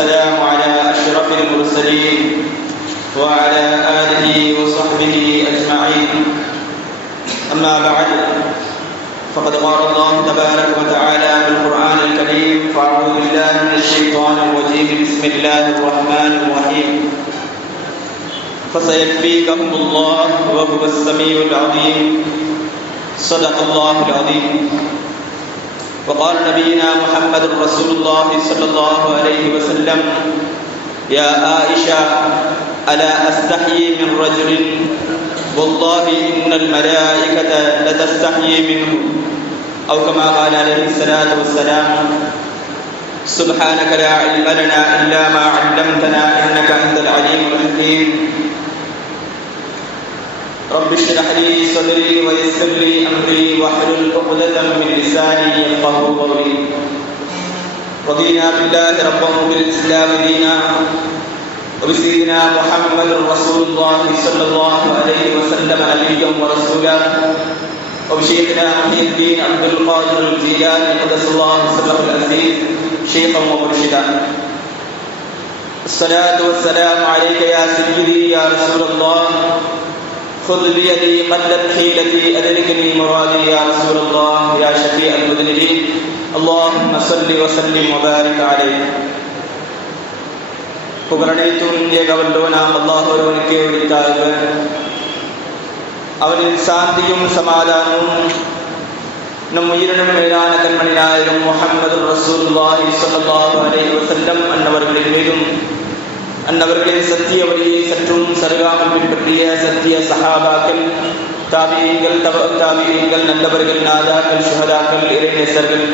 والسلام على أشرف المرسلين وعلى آله وصحبه أجمعين. أما بعد، فقد قال الله تبارك وتعالى في القرآن الكريم: فأعوذ بالله من الشيطان الرجيم، بسم الله الرحمن الرحيم. فسيكفيكهم الله وهو السميع العليم. صدق الله العظيم. وقال نبينا محمد رسول الله صلى الله عليه وسلم: يا عائشة ألا أستحيي من رجل والله إن الملائكة لتستحيي منه، أو كما قال عليه الصلاة والسلام. سبحانك لا علم لنا إلا ما علمتنا إنك أنت العليم الحكيم. رب اشرح لي صدري ويسر لي أمري واحلل عقدة من لساني يفقهوا قولي. رضينا بالله ربا وبالإسلام دينا وبسيدنا محمد رسول الله صلى الله عليه وسلم نبيا ورسولا وبشيخنا محي الدين عبد القادر الجيلاني قدس الله سره العزيز شيخا ومرشدا. الصلاة والسلام عليك يا سيدي يا رسول الله، خذ بيدي قلت حيلتي أدركني مرادي يا رسول الله يا شفيع المذنبين. اللهم صل وسلم وبارك عليه. புகழனைத்தும் ஏகவல்லோனாம் அல்லாஹ் ஒருவனுக்கே உரித்தாக. அவனின் சாந்தியும் சமாதானமும் நம் உயிரினும் மேலான கண்மணி நாயகம் முஹம்மது ரசூலுல்லாஹி ஸல்லல்லாஹு அலைஹி வஸல்லம் அன்னவர்களின் மீதும், அன்னவர்களின் சத்திய வழியை சற்றும் சருகாமல் பின்பற்றிய சத்திய சஹாபாக்கள், தாபீங்கள், தாபீங்கள், நல்லவர்கள், நாதாக்கள், சுஹதாக்கள், இறைநேசர்கள்,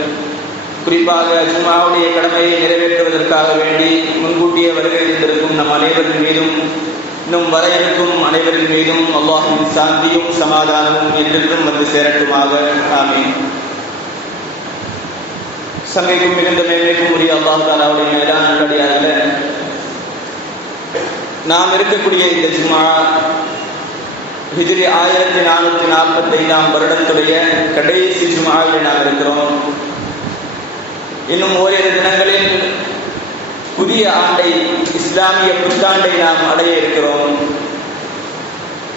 குறிப்பாக ஜும்ஆவுடைய கடமையை நிறைவேற்றுவதற்காக வேண்டி முன்கூட்டியே வருகை இருந்திருக்கும் நம் அனைவரின் மீதும், இன்னும் வர இருக்கும் அனைவரின் மீதும் அல்லாஹ்வின் சாந்தியும் சமாதானமும் என்றென்றும் வந்து சேரட்டுமாக. ஆமீன். சங்கைக்கும் மிகுந்த மேன்மைக்கும் உரிய அல்லாஹ் தஆலாவுடைய மேலான நல்லடியார்களே, நாம் இருக்கக்கூடிய இந்த ஜும்ஆ ஹிஜ்ரி 1445 வருடத்துடைய கடைசி ஜும்ஆவில் நாம் இருக்கிறோம். இன்னும் ஓரிரு தினங்களில் புதிய ஆண்டை, இஸ்லாமிய புத்தாண்டை நாம் அடைய இருக்கிறோம்.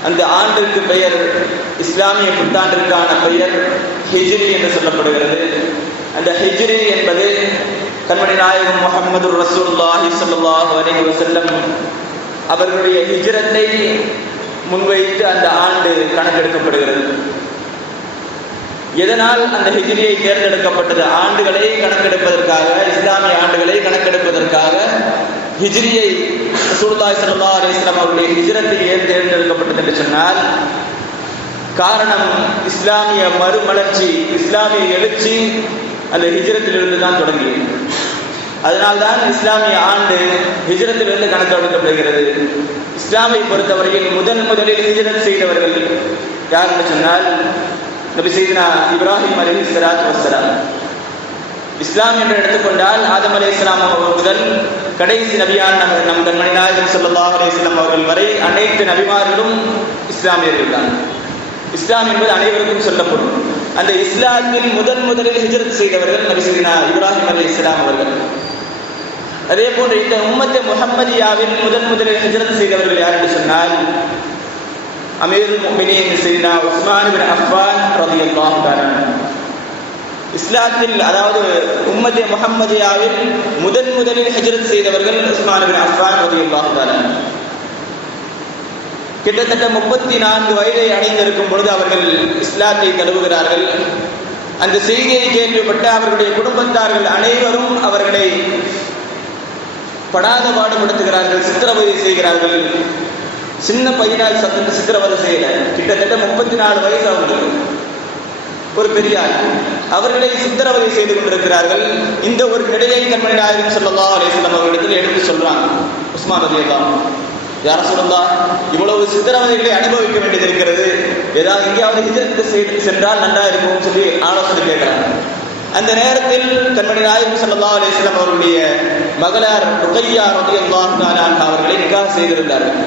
அந்த ஆண்டிற்கு பெயர், இஸ்லாமிய புத்தாண்டிற்கான பெயர் ஹிஜ்ரி என்று சொல்லப்படுகிறது. அந்த ஹிஜ்ரி என்பது கண்மணி நாயகம் முஹம்மது ரசூலுல்லாஹி ஸல்லல்லாஹு அலைஹி வஸல்லம் அவர்களுடைய ஹிஜ்ரத்தை முன்வைத்து அந்த ஆண்டு கணக்கெடுக்கப்படுகிறது. எதனால் அந்த ஹிஜ்ரியை தேர்ந்தெடுக்கப்பட்டது? ஆண்டுகளை கணக்கெடுப்பதற்காக, இஸ்லாமிய ஆண்டுகளை கணக்கெடுப்பதற்காக ஹிஜ்ரியை ரசூலுல்லாஹி ஸல்லல்லாஹு அலைஹி வஸல்லம் அவருடைய ஹிஜ்ரத்தை ஏன் தேர்ந்தெடுக்கப்பட்டது என்று சொன்னால், காரணம் இஸ்லாமிய மறுமலர்ச்சி, இஸ்லாமிய எழுச்சி அந்த ஹிஜ்ரத்திலிருந்து தான் தொடங்கியது. அதனால்தான் இஸ்லாமிய ஆண்டு ஹிஜ்ரத்திலிருந்து கணக்கெடுக்கப்படுகிறது. இஸ்லாமை பொறுத்தவரையில் முதலில் ஹிஜ்ரத் செய்தவர்கள் யார் என்று சொன்னால் நபி சையதுனா இப்ராஹிம் அலைஹிஸ்ஸலாத்து வஸ்ஸலாம். இஸ்லாம் என்று எடுத்துக்கொண்டால் ஆதம் அலைஹிஸ்ஸலாம் அவர்கள் முதல் கடைசி நபியான நம் கண்மணி நாயகம் ஸல்லல்லாஹு அலைஹி வஸல்லம் அவர்கள் வரை அனைத்து நபிமார்களும் இஸ்லாமியர்கள் தான். இஸ்லாம் என்பது அனைவருக்கும் சொல்லப்படும். அந்த இஸ்லாத்தில் முதலில் ஹிஜ்ரத் செய்தவர்கள் நபி சையதுனா இப்ராஹிம் அலைஹிஸ்ஸலாம் அவர்கள். அதே போன்று இந்த உம்மத்தே முஹம்மதியாவில் முதலில் ஹிஜ்ரத் செய்தவர்கள் யார் என்று சொன்னால் அமீருல் முஃமினீன் சையதுனா உஸ்மான் இப்னு அஃபான் ரலியல்லாஹு தஆலா. இஸ்லாத்தில், அதாவது உம்மத்தே முஹம்மதியாவில் முதலில் ஹிஜ்ரத் செய்தவர்கள் உஸ்மான் இப்னு அஃபான் ரலியல்லாஹு தஆலா. கிட்டத்தட்ட 34 வயதை அடைந்திருக்கும் பொழுது அவர்கள் இஸ்லாத்தை தழுவுகிறார்கள். அந்த செய்தியை கேள்விப்பட்ட அவர்களுடைய குடும்பத்தார்கள் அனைவரும் அவர்களை படாத பாடுபடுத்துகிறார்கள், சித்திரவதை செய்கிறார்கள். சின்ன பையனால் சித்திரவதை செய்யல, கிட்டத்தட்ட 34 வயசு அவர்களுக்கு, ஒரு பெரிய ஆள். அவர்களை சித்திரவதை செய்து கொண்டிருக்கிறார்கள். இந்த ஒரு நிலையை கண்மணி நாயகம் ஸல்லல்லாஹு அலைஹி வஸல்லம் அவர்களிடத்தில் எடுத்து சொல்றாங்க. உஸ்மான் ரலியல்லாஹு யா ரசூலல்லாஹ், இவ்வளவு சித்திரவதைகளை அனுபவிக்க வேண்டியது இருக்கிறது, ஏதாவது எங்கேயாவது ஹிஜ்ரத் சென்றால் நன்றா இருக்கும் சொல்லி ஆலோசனை கேட்கிறாங்க. அந்த நேரத்தில் கண்மணி நாயகம் ஸல்லல்லாஹு அலைஹி வஸல்லம் அவருடைய மகளார் ருக்கையா ரலியல்லாஹு தஆலா அன்ஹா அவர்களை நிக்காஹ் செய்திருந்தார்கள்.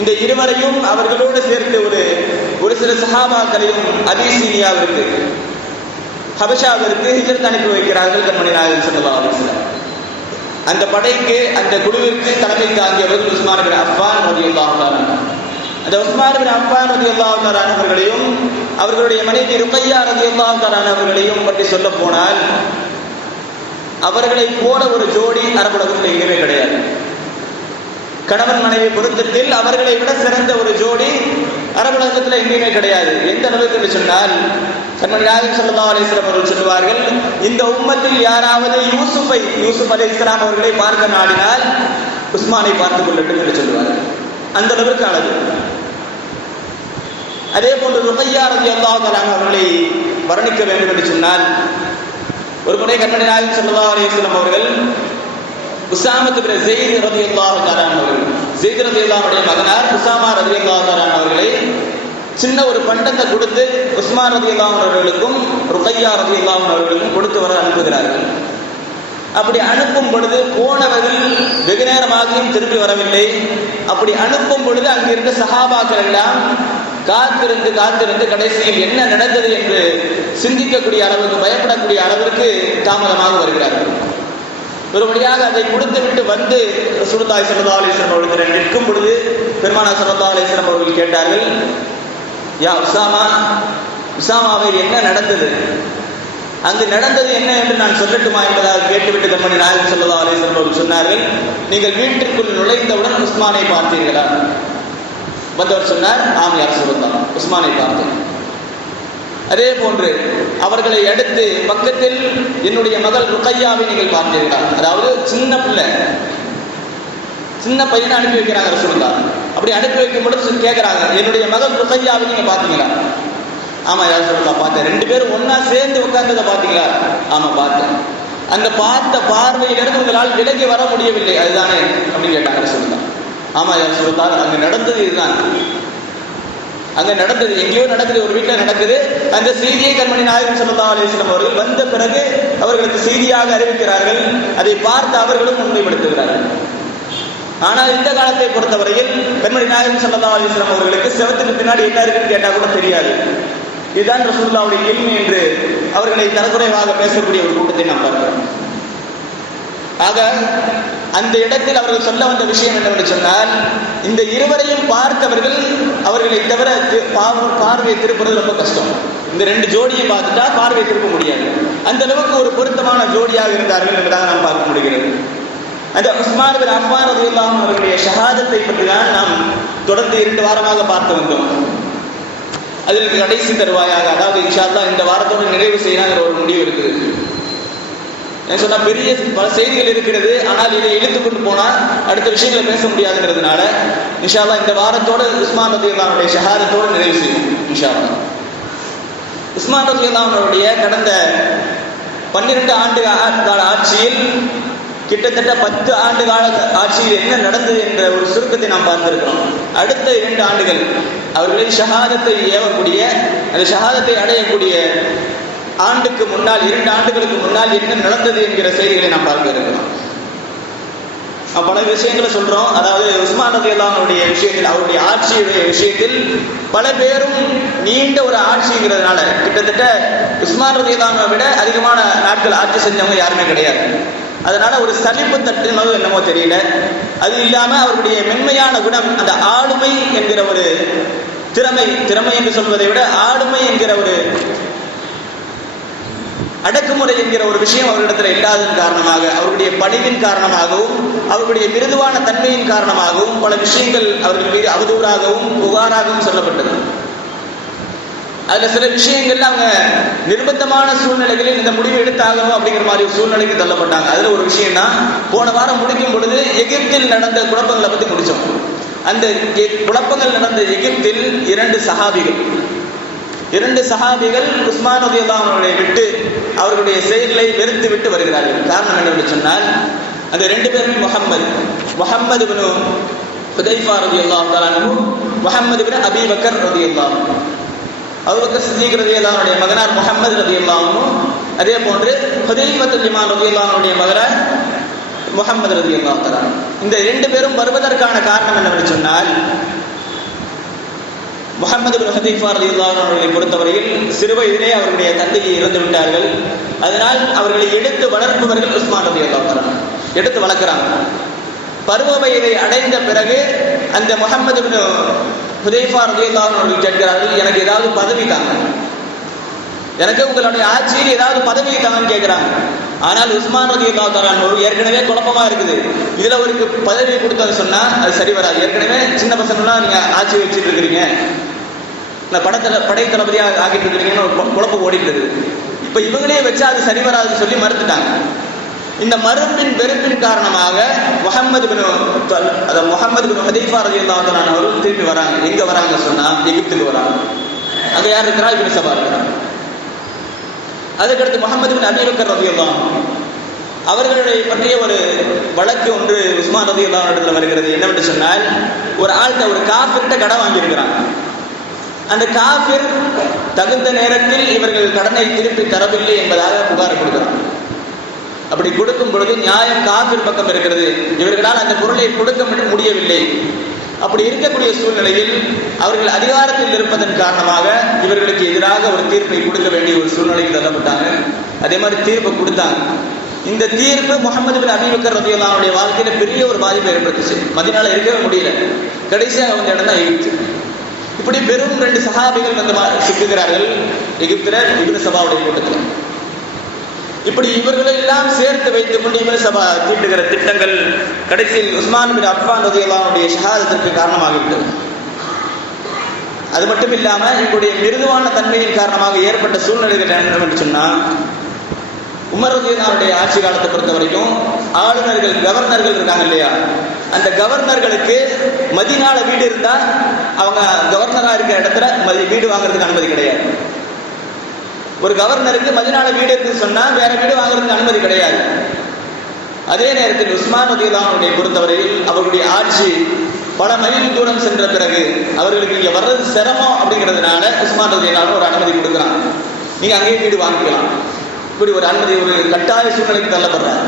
இந்த இருவரையும் அவர்களோடு சேர்த்து ஒரு சில சஹாபாக்களையும் அபிசீனியாவிற்கு, ஹபஷாவிற்கு ஹிஜ்ரத் அனுப்பி வைக்கிறார்கள் கண்மணி நாயகம் ஸல்லல்லாஹு அலைஹி வஸல்லம். அந்த படைக்கு அந்த குழுவிற்கு தலைமை தாங்கியவர்கள் உஸ்மான் பின் அஃபான் ரலியல்லாஹு தஆலா. அந்த உஸ்மான் பின் அஃபான் ரலியல்லாஹு தஆலா அவர்களையும் அவர்களுடைய மனைவி ருக்கையா ரலியல்லாஹு தஆலா அவர்களையும் பற்றி சொல்ல போனால் அவர்களை போல ஒரு ஜோடி அரபு உலகத்தில் எங்கேயுமே கிடையாது. கணவன் மனைவி பொருத்தத்தில் அவர்களை விட சிறந்த ஒரு ஜோடி அரபு உலகத்தில் எங்கேயுமே கிடையாது. எந்த அளவுக்கு என்று சொன்னால் கண்மணி நாயகம் ஸல்லல்லாஹு அலைஹி வஸல்லம் அவர்கள் சொல்லுவார்கள், இந்த உம்மத்தில் யாராவது யூசுப் அலைஹிஸ்ஸலாம் அவர்களை பார்க்க நாடினால் உஸ்மானை பார்த்துக் கொள்ளட்டும் என்று சொல்லுவார்கள். அந்த அளவிற்கு அழகு. அதே போன்று ருக்கையா ரலியல்லாஹு தஆலா அவர்களை வர்ணிக்க வேண்டும் என்று சொன்னால் ஒரு முறை கண்மணி நாயகம் ஸல்லல்லாஹு அலைஹி வஸல்லம் அவர்கள் உஸாமத் இப்னு ஸைத் ரலியல்லாஹு தஆலா அவர்கள், ஸைத் ரலியல்லாஹுடைய மகனார் உஸாமா ரலியல்லாஹு தஆலா அவர்களை சின்ன ஒரு பண்டத்தை கொடுத்து உஸ்மான் ரலியல்லாஹு அவர்களுக்கும் ருக்கையா ரலியல்லாஹு அவர்களுக்கும் கொடுத்து வர அனுப்புகிறார்கள். அப்படி அனுப்பும் பொழுது போனவர்கள் வெகு நேரமாகியும் திரும்பி வரவில்லை. அப்படி அனுப்பும் பொழுது அங்கிருந்த சஹாபாக்கள் எல்லாம் காத்திருந்து கடைசியில் என்ன நடந்தது என்று சிந்திக்கக்கூடிய அளவுக்கு, பயப்படக்கூடிய அளவிற்கு தாமதமாக வருகிறார்கள். ஒரு வழியாக அதை கொடுத்து விட்டு வந்து ரசூலுல்லாஹி ஸல்லல்லாஹு அலைஹி வஸல்லம் அவர்கள் நிற்கும் பொழுது பெருமானார் ஸல்லல்லாஹு அலைஹி வஸல்லம் அவர்கள் கேட்டார்கள், யா உஸாமாவே என்ன நடந்தது, அங்கு நடந்தது என்ன என்று நான் சொல்லட்டுமா என்பதாக கேட்டுவிட்டு கண்மணி நாயகம் ஸல்லல்லாஹு அலைஹி வஸல்லம் அவர்கள் சொன்னார்கள், நீங்கள் வீட்டிற்குள் நுழைந்தவுடன் உஸ்மானை பார்த்தீர்களா? வந்தவர் சொன்னார், ஆம் யா ரசூலல்லாஹ், உஸ்மானை பார்த்தேன். அதே போன்று அவர்களை அடுத்து பக்கத்தில் என்னுடைய மகள் ருக்கையாவை நீங்கள் பார்த்தீர்களா? அதாவது சின்ன பையனை அனுப்பி வைக்கிறாங்க ரசூலுல்லாஹ். அப்படி அனுப்பி வைக்கும் பொழுது கேட்கிறாங்க, என்னுடைய மகள் ருக்கையாவை நீங்க பார்த்தீங்களா? ஆமா யா ரசூலல்லாஹ் பார்த்தேன். ரெண்டு பேரும் ஒன்னா சேர்ந்து உட்கார்ந்ததை பார்த்தீங்களா? ஆமா பார்த்தேன். அந்த பார்த்த பார்வையிலிருந்து உங்களால் விலகி வர முடியவில்லை அதுதானே அப்படின்னு கேட்டாங்க ரசூலுல்லாஹ். ஆமா யா ரசூலல்லாஹ், அங்க நடந்தது இதுதான். அங்க நடந்தது எங்கேயோ நடக்குது, ஒரு வீட்டில் நடக்குது. அந்த செய்தியை கண்மணி நாயகம் ஸல்லல்லாஹு அலைஹி வஸல்லம் அவர்கள் வந்த பிறகு அவர்களுக்கு செய்தியாக அறிவிக்கிறார்கள். அதை பார்த்து அவர்களும் உண்மைப்படுத்துகிறார்கள். ஆனால் இந்த காலத்தை பொறுத்தவரையில் கண்மணி நாயகம் ஸல்லல்லாஹு அலைஹி வஸல்லம் அவர்களுக்கு செவத்துக்கு பின்னாடி என்ன இருக்குன்னு கேட்டா கூட தெரியாது. இதுதான் ரசூலுல்லாஹ்வுடைய இல்மு என்று அவர்களை தரக்குறைவாக பேசக்கூடிய ஒரு கூட்டத்தை நாம் பார்க்கிறோம். ஆக அந்த இடத்தில் அவர்கள் சொல்ல வந்த விஷயம் என்னவென்று சொன்னால், இந்த இருவரையும் பார்த்தவர்கள் அவர்களை தவிர பார்வையை திருப்புறது ரொம்ப கஷ்டம். இந்த ரெண்டு ஜோடியை பார்த்துட்டா பார்வையை திருப்ப முடியாது. அந்த அளவுக்கு ஒரு பொருத்தமான ஜோடியாக இருந்தார்கள் என்பதாக நாம் பார்க்க முடிகிறது. அந்த உஸ்மான் பின் அஃபான் ரலியல்லாஹு அன்ஹு அவர்களுடைய ஷஹாதத்தை பற்றி தான் நாம் தொடர்ந்து 2 வாரமாக பார்த்து வந்தோம். அதில் கடைசி தருவாயாக, அதாவது இன்ஷா அல்லாஹ் இந்த வாரத்தோடு நிறைவு செய்யலாம் ஒரு முடிவு இருக்குது. சொன்னா பெரிய பல செய்திகள் இருக்கிறது, ஆனால் இதை இழுத்துக் கொண்டு போனால் அடுத்த விஷயங்களை பேச முடியாதுங்கிறதுனால இன்ஷா அல்லாஹ் இந்த வாரத்தோடு உஸ்மான் ரலியல்லாஹு அன்ஹுடைய ஷஹாதத்தோடு நிறைவு செய்யும் இன்ஷா அல்லாஹ். உஸ்மான் ரலியல்லாஹு அன்ஹுடைய கடந்த 12 ஆண்டு கால ஆட்சியில் கிட்டத்தட்ட 10 ஆண்டு கால ஆட்சியில் என்ன நடந்தது என்ற ஒரு சுருக்கத்தை நாம் பார்த்திருக்கிறோம். அடுத்த 2 ஆண்டுகள் அவர்களின் ஷஹாதத்தை ஏவக்கூடிய, அந்த ஷஹாதத்தை அடையக்கூடிய ஆண்டுக்கு முன்னால் 2 ஆண்டுகளுக்கு முன்னால் என்ன நடந்தது என்கிற செய்திகளை நாம் பார்க்க இருக்கிறோம். பல விஷயங்களை சொல்றோம். அதாவது உஸ்மான் ரலியல்லாஹு அன்ஹுடைய விஷயத்தில், அவருடைய ஆட்சியுடைய விஷயத்தில் பல பேரும் நீண்ட ஒரு ஆட்சிங்கிறதுனால கிட்டத்தட்ட உஸ்மான் ரலியல்லாஹு அன்ஹுவை விட அதிகமான நாட்கள் ஆட்சி செஞ்சவங்க யாருமே கிடையாது. அதனால ஒரு சலிப்பு தட்டுனது என்னமோ தெரியல. அது இல்லாம அவருடைய மென்மையான குணம், அந்த ஆளுமை என்கிற ஒரு திறமை என்று சொல்வதை விட ஆளுமை என்கிற ஒரு அடக்குமுறை என்கிற ஒரு விஷயம் அவர்களிடத்தில் இல்லாததன் காரணமாக, அவருடைய பணிவின் காரணமாகவும் அவர்களுடைய மிருதுவான தன்மையின் காரணமாகவும் பல விஷயங்கள் அவர்கள் மீது அவதூறாகவும் புகாராகவும் சொல்லப்பட்டது. அதுல சில விஷயங்கள்ல அவங்க நிர்பந்தமான சூழ்நிலைகளில் இந்த முடிவு எடுத்தாகணும் அப்படிங்கிற மாதிரி ஒரு சூழ்நிலைக்கு தள்ளப்பட்டாங்க. அதுல ஒரு விஷயம் தான், போன வாரம் முடிக்கும் பொழுது எகிப்தில் நடந்த குழப்பங்களை பத்தி முடிச்சோம். அந்த குழப்பங்கள் நடந்த எகிப்தில் 2 சஹாபிகள் உஸ்மான் ரலியல்லாஹு அன்ஹுவை விட்டு அவர்களுடைய செயலை வெறுத்து விட்டு வருகிறார்கள். காரணம் என்னவென்று சொன்னால், அந்த 2 பேரும் முஹம்மது இப்னு ஹுதைஃபா ரலியல்லாஹு தஆலா அன்ஹு, முஹம்மது இப்னு அபீ பக்கர் ரலியல்லாஹு அன்ஹு. அபூபக்கர் சித்திக் ரலியல்லாஹு அன்ஹுடைய மகனார் முஹம்மது ரலியல்லாஹு அன்ஹு, அதே போன்று ஹுதைஃபத்துல் யமான் ரலியல்லாஹு அன்ஹுடைய மகனார் முஹம்மது ரலியல்லாஹு தஆலா. இந்த 2 பேரும் வருவதற்கான காரணம் என்னவென்று சொன்னால், முஹம்மது இப்னு ஹுதைஃபா ரலியல்லாஹு அன்ஹு அவர்களை பொறுத்தவரையில் சிறு வயதிலே அவருடைய தந்தையை இறந்து விட்டார்கள். அதனால் அவர்களை எடுத்து வளர்ப்பவர்கள் உஸ்மான் ரலியல்லாஹு அன்ஹு. எடுத்து வளர்க்குறாங்க. பருவ வயதை அடைந்த பிறகு அந்த முஹம்மது இப்னு ஹுதைஃபா ரலியல்லாஹு அன்ஹு அவர்கள் கேட்கிறார்கள், எனக்கு ஏதாவது பதவி தாங்க, எனக்கு உங்களுடைய ஆட்சியில் ஏதாவது பதவி தாங்கன்னு கேட்கிறாங்க. ஆனால் உஸ்மான் ரலியல்லாஹு தஆலா அன்ஹு ஏற்கனவே குழப்பமா இருக்குது, இதுல அவருக்கு பதவி கொடுத்தது சொன்னா அது சரி வராது, ஏற்கனவே சின்ன பசங்களாம் நீங்க ஆட்சி வச்சுட்டு இருக்கிறீங்க, படை தளபதியா ஆகிட்டு இருக்கிறீங்கன்னு ஒரு குழப்பம் ஓடிட்டு. இப்ப இவங்களே வச்சா அது சரி வராதுன்னு சொல்லி மறுத்துட்டாங்க. இந்த மறுப்பின் வெறுப்பின் காரணமாக முஹம்மது பின் ஹுதைஃபா ரலியல்லாஹு தஆலா அவர்கள் திரும்பி வராங்க. எங்க வராங்க சொன்னா எகிப்துக்கு வராங்க. அங்க யார் இருக்கிறா? இப்னு சபா இருக்கிறாங்க. அதுக்கடுத்து முஹம்மது பின் அபீ பக்கர் ரலியல்லாஹு அவர்களுடைய பற்றிய ஒரு வழக்கு ஒன்று உஸ்மான் ரலியல்லாஹு அன்ஹு இடத்துல வருகிறது. என்னவென்று சொன்னால், ஒரு ஆள்கிட்ட ஒரு காஃபிர்கிட்ட கடன் வாங்கியிருக்கிறாங்க. அந்த காஃபிர் தகுந்த நேரத்தில் இவர்கள் கடனை திருப்பி தரவில்லை என்பதாக புகார் கொடுக்கிறார். அப்படி கொடுக்கும் பொழுது நியாயம் காஃபிர் பக்கம் இருக்கிறது, இவர்களால் அந்த பொருளை கொடுக்க முடியவில்லை. அப்படி இருக்கக்கூடிய சூழ்நிலையில் அவர்கள் அதிகாரத்தில் இருப்பதன் காரணமாக இவர்களுக்கு எதிராக ஒரு தீர்ப்பை கொடுக்க வேண்டிய ஒரு சூழ்நிலைக்கு தள்ளப்பட்டாங்க. அதே மாதிரி தீர்ப்பை கொடுத்தாங்க. இந்த தீர்ப்பு முஹம்மது பின் அபீ பக்கர் ரலியல்லாஹு அன்ஹுடைய வாழ்க்கையில பெரிய ஒரு பாதிப்பை ஏற்படுத்துச்சு. மதீனால இருக்கவே முடியல. கடைசியாக வந்த இடம் தான் எகிப்து. இப்படி பெரும் 2 சஹாபிகள் வந்து சிக்குகிறார்கள் எகிப்துல இப்னு சபாவுடைய கூட்டத்தில். இப்படி இவர்களை எல்லாம் சேர்த்து வைத்துக் கொண்டு இப்னு சபா தீட்டுகிற திட்டங்கள் கடைசியில் உஸ்மான் பின் அஃபான் ரலியல்லாஹு அன்ஹுடைய ஷஹாதத்திற்கு காரணமாகிவிட்டது. அது மட்டும் இல்லாம இவருடைய மிருதுவான தன்மையின் காரணமாக ஏற்பட்ட சூழ்நிலைகள் என்னவென்று சொன்னால், உமர் ரலியல்லாஹு அன்ஹுடைய ஆட்சி காலத்தை பொறுத்த வரைக்கும் ஆளுநர்கள் கவர்னர்கள் இருக்காங்க இல்லையா, அந்த கவர்னர்களுக்கு மதீனால வீடு இருந்தா அவங்க கவர்னரா இருக்கிற இடத்துல வீடு வாங்குறதுக்கு அனுமதி கிடையாது. ஒரு கவர்னருக்கு மதீனால வீடு இருக்குன்னு சொன்னா வேற வீடு வாங்குறதுக்கு அனுமதி கிடையாது. அதே நேரத்தில் உஸ்மான் ரலியல்லாஹு அன்ஹுவை பொறுத்தவரையில் அவர்களுடைய ஆட்சி பல மைல் தூரம் சென்ற பிறகு அவர்களுக்கு இங்க வர்றது சிரமம் அப்படிங்கிறதுனால உஸ்மான் ரலியல்லாஹு அன்ஹு ஒரு அனுமதி கொடுக்குறாங்க, நீங்க அங்கேயே வீடு வாங்கிக்கலாம். இப்படி ஒரு அனுமதி, ஒரு கட்டாய சூழ்நிலைக்கு தள்ளப்படுறாங்க.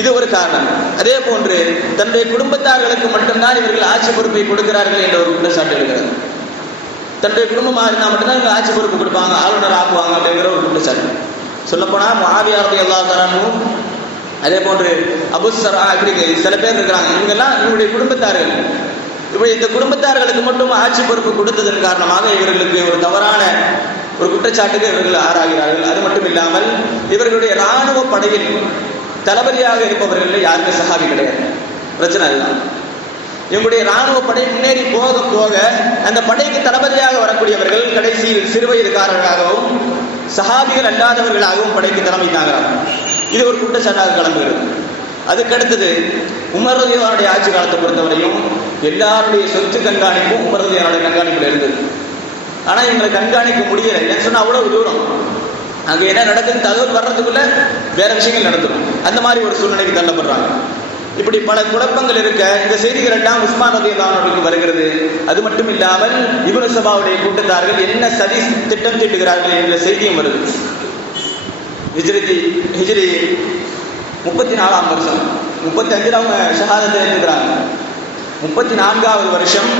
இது ஒரு காரணம். அதே போன்று தன்னுடைய குடும்பத்தார்களுக்கு மட்டும்தான் இவர்கள் ஆட்சி பொறுப்பை கொடுக்கிறார்கள் என்ற ஒரு குற்றச்சாட்டு இருக்கிறது. தன்னுடைய குடும்பமாக இருந்தால் மட்டும்தான் இவங்க ஆட்சி பொறுப்பு கொடுப்பாங்க, ஆளுநர் ஆக்குவாங்க அப்படிங்கிற ஒரு குற்றச்சாட்டு. சொல்லப்போனா முஆவியா ரலியல்லாஹு அன்ஹு, அதே போன்று அபூ ஸர்ஆ, இப்படி சில பேர் இருக்கிறாங்க. இவங்கெல்லாம் இவருடைய குடும்பத்தார்கள். இப்படி இந்த குடும்பத்தார்களுக்கு மட்டும் ஆட்சி பொறுப்பு கொடுத்ததன் காரணமாக இவர்களுக்கு ஒரு தவறான ஒரு குற்றச்சாட்டுக்கு இவர்கள் ஆராகிறார்கள். அது மட்டும் இல்லாமல் இவர்களுடைய இராணுவ படையில் தளபதியாக இருப்பவர்கள் யாருமே சஹாபி கிடையாது. பிரச்சனை அதுதான். இவங்களுடைய இராணுவ படை முன்னேறி போக போக அந்த படைக்கு தளபதியாக வரக்கூடியவர்கள் கடைசியில் சிறுவயதுக்காரர்களாகவும் சஹாபிகள் அல்லாதவர்களாகவும் படைக்கு தலைமை தாங்கிறாங்க. இது ஒரு குற்றச்சாட்டாக கிளம்புகிறது. அதுக்கடுத்தது உமர் ரலியல்லாஹு அன்ஹுடைய ஆட்சி காலத்தை பொறுத்தவரையும் எல்லாருடைய சொத்து கண்காணிப்பும் உமர் ரலியல்லாஹு அன்ஹுடைய கண்காணிப்பில் இருந்தது. ஆனா இவங்களை கண்காணிக்க முடியல. ஏன்னு சொன்னா அவ்வளவு தூரம் அங்க என்ன நடக்குதுன்னு தகவல் வர்றதுக்குள்ள வேற விஷயங்கள் நடந்துடும். அந்த மாதிரி ஒரு சூழ்நிலைக்கு தள்ளப்படுறாங்க. இப்படி பல குழப்பங்கள் இருக்க இந்த செய்திகள் எல்லாம் உஸ்மான் ரலியல்லாஹு அன்ஹுவுக்கு வருகிறது. அது மட்டும் இல்லாமல் இப்னு சபாவுடைய கூட்டத்தார்கள் என்ன சதி திட்டம் தீட்டுகிறார்கள் என்ற செய்தியும் வருது. ஹிஜ்ரி 34ஆம் வருஷம், 35 அவங்க ஷஹாதத்தை எடுக்கிறாங்க. 34வது வருஷம்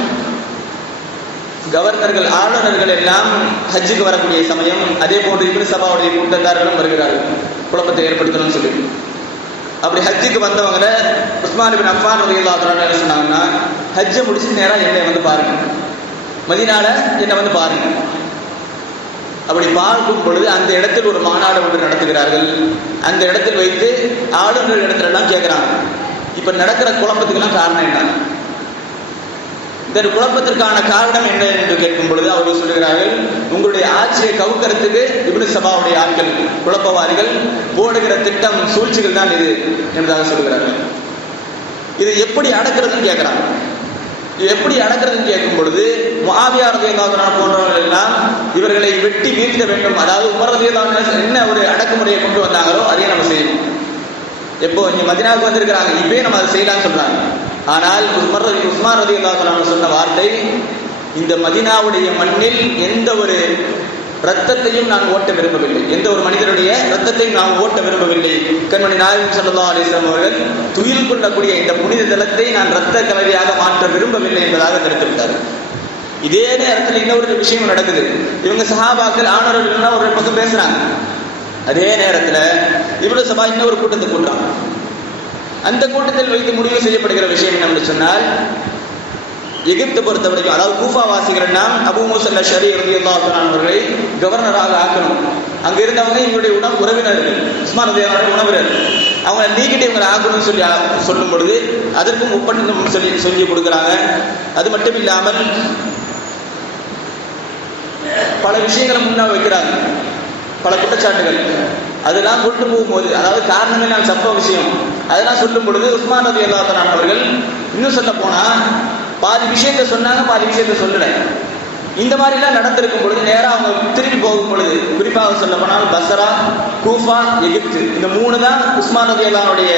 கவர்னர்கள் ஆளுநர்கள் எல்லாம் ஹஜ்ஜுக்கு வரக்கூடிய சமயம். அதே போன்று இப்னு சபாவுடைய கூட்டத்தார்களும் வருகிறார்கள் குழப்பத்தை ஏற்படுத்தணும்னு சொல்லி. அப்படி ஹஜ்ஜுக்கு வந்தவங்கள உஸ்மான் பின் அஃபான் ரலியல்லாஹு அன்ஹு என்ன சொன்னாங்கன்னா, ஹஜ்ஜை முடிச்சு நேரம் என்னை வந்து பாருங்க, மதீனால என்னை வந்து பாருங்க. அப்படி பார்க்கும் பொழுது அந்த இடத்தில் ஒரு மாநாடு ஒன்று நடத்துகிறார்கள். அந்த இடத்தில் வைத்து ஆளுநர்கள் இடத்துல எல்லாம் கேட்கிறாங்க, இப்ப நடக்கிற குழப்பத்துக்கெல்லாம் காரணம் என்ன, இந்த குழப்பத்திற்கான காரணம் என்ன என்று கேட்கும் பொழுது அவர்கள் சொல்லுகிறார்கள், உங்களுடைய ஆட்சியை கவுக்கிறதுக்கு இப்னு சபாவுடைய ஆட்கள் குழப்பவாதிகள் போடுகிற திட்டம் சூழ்ச்சிகள் தான் இது என்பதாக சொல்லுகிறார்கள். இது எப்படி அடக்கிறதுன்னு கேட்கிறாங்க. எப்படி அடக்கிறதுன்னு கேட்கும் பொழுது முஆவியா ரலியல்லாஹு அன்ஹு போன்றவர்கள் எல்லாம் இவர்களை வெட்டி வீழ்த்த வேண்டும், அதாவது உமர் ரலியல்லாஹு அன்ஹு என்ன ஒரு அடக்குமுறையை கொண்டு வந்தாங்களோ அதையே நம்ம செய்யணும். எப்போ இங்க மதீனாவுக்கு வந்திருக்கிறாங்க, இப்பயே நம்ம அதை செய்யலாம்னு சொல்றாங்க. ஆனால் உஸ்மான் ரலியல்லாஹு அன்ஹு சொன்ன வார்த்தை, இந்த மதீனாவுடைய மண்ணில் எந்த ஒரு ரத்தத்தையும் நான் ஓட்ட விரும்பவில்லை, எந்த ஒரு மனிதனுடைய ரத்தத்தையும் நான் ஓட்ட விரும்பவில்லை. கண்மணி நாயகம் ஸல்லல்லாஹு அலைஹி வஸல்லம் அவர்கள் துயில் கொள்ளக்கூடிய இந்த புனித தலத்தை நான் ரத்த கலவையாக மாற்ற விரும்பவில்லை என்பதாக தெரிவித்தார்கள். இதே நேரத்தில் இன்னொரு விஷயம் நடக்குது. இவங்க சஹாபாக்கள் ஆணவர்கள் ஒரு பக்கம் பேசுறாங்க. அதே நேரத்தில் இப்னு சபா இன்னொரு கூட்டத்தை கூட்டுறாங்க. அந்த கூட்டத்தில் வைத்து முடிவு செய்யப்படுகிற விஷயம் என்னன்னு சொன்னால், எகிப்தை பொறுத்த வரைக்கும், அதாவது கூஃபாவாசிகள்னா அபூ மூஸா அல்-அஷ்அரி ரலியல்லாஹு அன்ஹு அவர்களை கவர்னராக ஆக்கணும். அங்க இருந்தவங்க இவங்களுடைய உறவினர்கள், உஸ்மான் ரலியல்லாஹு உணவினர், அவங்க நீக்கிட்டு இவங்களை ஆக்கணும்னு சொல்லி சொல்லும் பொழுது அதற்கும் ஒப்பந்தம் சொல்லி கொடுக்குறாங்க. அது மட்டும் இல்லாமல் பல விஷயங்களை முன்ன வைக்கிறாங்க, பல குற்றச்சாட்டுகள். அதெல்லாம் கொண்டு போகும்போது, அதாவது காரணமே நான் சம்பவ விஷயம் அதெல்லாம் சொல்லும் பொழுது உஸ்மான் ரலியல்லாஹு அன்ஹு அவர்கள் இன்னும் சொல்ல போனா பாதி விஷயத்தை சொன்னாங்க, பாதி விஷயத்தை சொல்லலை. இந்த மாதிரிலாம் நடந்திருக்கும் பொழுது நேராக அவங்க திரும்பி போகும் பொழுது, குறிப்பாக சொல்ல போனால் பஸ்ரா, கூஃபா, எகிப்து, இந்த 3 தான் உஸ்மான் ரலியல்லாஹுடைய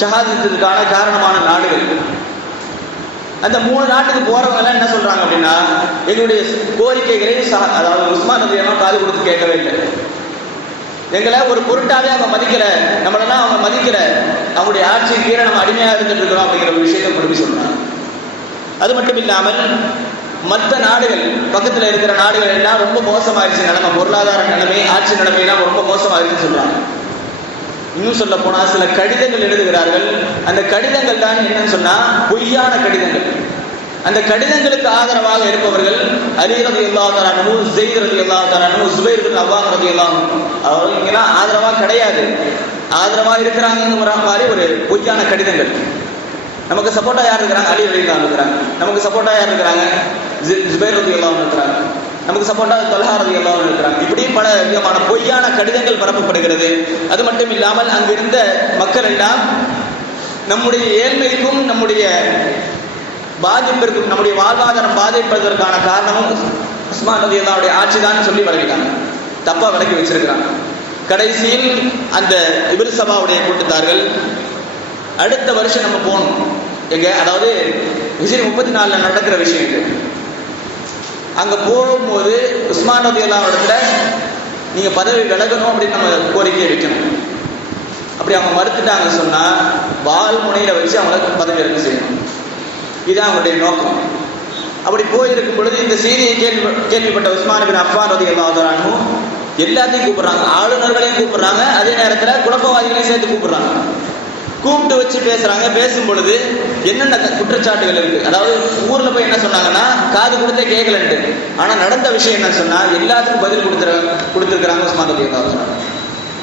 ஷஹாதத்துக்கான காரணமான நாடுகள். அந்த 3 நாட்டுக்கு போறவங்க எல்லாம் என்ன சொல்றாங்க அப்படின்னா, எங்களுடைய கோரிக்கைகளை அதாவது உஸ்மான் ரலியல்லாஹு காது கொடுத்து கேட்கவே இல்லை, எங்களை ஒரு பொருட்டாவே அவங்க மதிக்கல, நம்மளெல்லாம் அவங்க மதிக்கல, அவங்களுடைய ஆட்சியின் கீழே நம்ம அடிமையா இருந்துட்டு இருக்கிறோம் அப்படிங்கிற ஒரு விஷயத்தை கொண்டு சொல்றாங்க. அது மட்டும் இல்லாமல் மற்ற நாடுகள், பக்கத்தில் இருக்கிற நாடுகள் எல்லாம் ரொம்ப மோசமாயிருச்சு நிலைமை, பொருளாதார நிலைமை, ஆட்சி நிலைமையெல்லாம் ரொம்ப மோசமாயிருச்சுன்னு சொல்றாங்க. இன்னும் சொல்ல போனா சில கடிதங்கள் எழுதுகிறார்கள். அந்த கடிதங்கள் தான் என்னன்னு சொன்னா பொய்யான கடிதங்கள். அந்த கடிதங்களுக்கு ஆதரவாக இருப்பவர்கள் அலி ரலியல்லாஹு அன்ஹு, ஸெய்த் ரலியல்லாஹு அன்ஹு, ஸுபைர் பின் அவ்வாம் ரலியல்லாஹு அன்ஹு, அவங்கெல்லாம் ஆதரவா கிடையாது, ஆதரவா இருக்கிறாங்கிற மாதிரி ஒரு பொய்யான கடிதங்கள். நமக்கு சப்போர்ட்டா யார் இருக்கிறாங்க? அலி ரலியல்லாஹு இருக்கிறாங்க. நமக்கு சப்போர்ட்டா யார் இருக்கிறாங்க? ஸுபைர் ரலியல்லாஹு இருக்கிறாங்க. நமக்கு சப்போர்ட்டா தல்ஹா ரலியல்லாஹு இருக்கிறாங்க. இப்படி பல விதமான பொய்யான கடிதங்கள் பரப்பப்படுகிறது. அது மட்டும் இல்லாமல் அங்கிருந்த மக்கள் எல்லாம் நம்முடைய ஏழ்மைக்கும் நம்முடைய பாதிப்பிற்கும், நம்முடைய வாழ்வாதாரம் பாதிப்பதற்கான காரணமும் உஸ்மான் ரலியல்லாஹுடைய ஆட்சி தான் சொல்லி வழங்கிட்டாங்க, தப்பா விளக்கி வச்சிருக்கிறாங்க. கடைசியில் அந்த இப்னு சபாவுடைய கூட்டத்தார்கள் அடுத்த வருஷம் நம்ம போகணும் எங்க, அதாவது ஹிஜ்ரி 34 நடக்கிற விஷயம் இது. அங்க போகும்போது உஸ்மான் ரலியல்லாஹு இடத்துல நீங்க பதவி விலகணும் அப்படின்னு நம்ம கோரிக்கையை வைக்கணும். அப்படி அவங்க மறுத்துட்டாங்க சொன்னா வால் முனையில வச்சு அவங்களுக்கு பதவி விலக செய்யணும். இதுதான் அவங்களுடைய நோக்கம். அப்படி போயிருக்கும் பொழுது இந்த செய்தியை கேள்விப்பட்ட உஸ்மான் பின் அஃபான் ரலியல்லாஹு அன்ஹு எல்லாத்தையும் கூப்பிடுறாங்க, ஆளுநர்களையும் கூப்பிடுறாங்க, அதே நேரத்தில் குழப்பவாதிகளையும் சேர்த்து கூப்பிடுறாங்க. கூப்பிட்டு வச்சு பேசுறாங்க. பேசும் பொழுது என்னென்ன குற்றச்சாட்டுகள் இருக்கு, அதாவது ஊர்ல போய் என்ன சொன்னாங்கன்னா காது கொடுத்தே கேட்கலன்ட்டு, ஆனா நடந்த விஷயம் என்ன சொன்னா எல்லாத்துக்கும் பதில் கொடுத்துருக்கிறாங்க உஸ்மான் ரலியல்லாஹு அன்ஹு.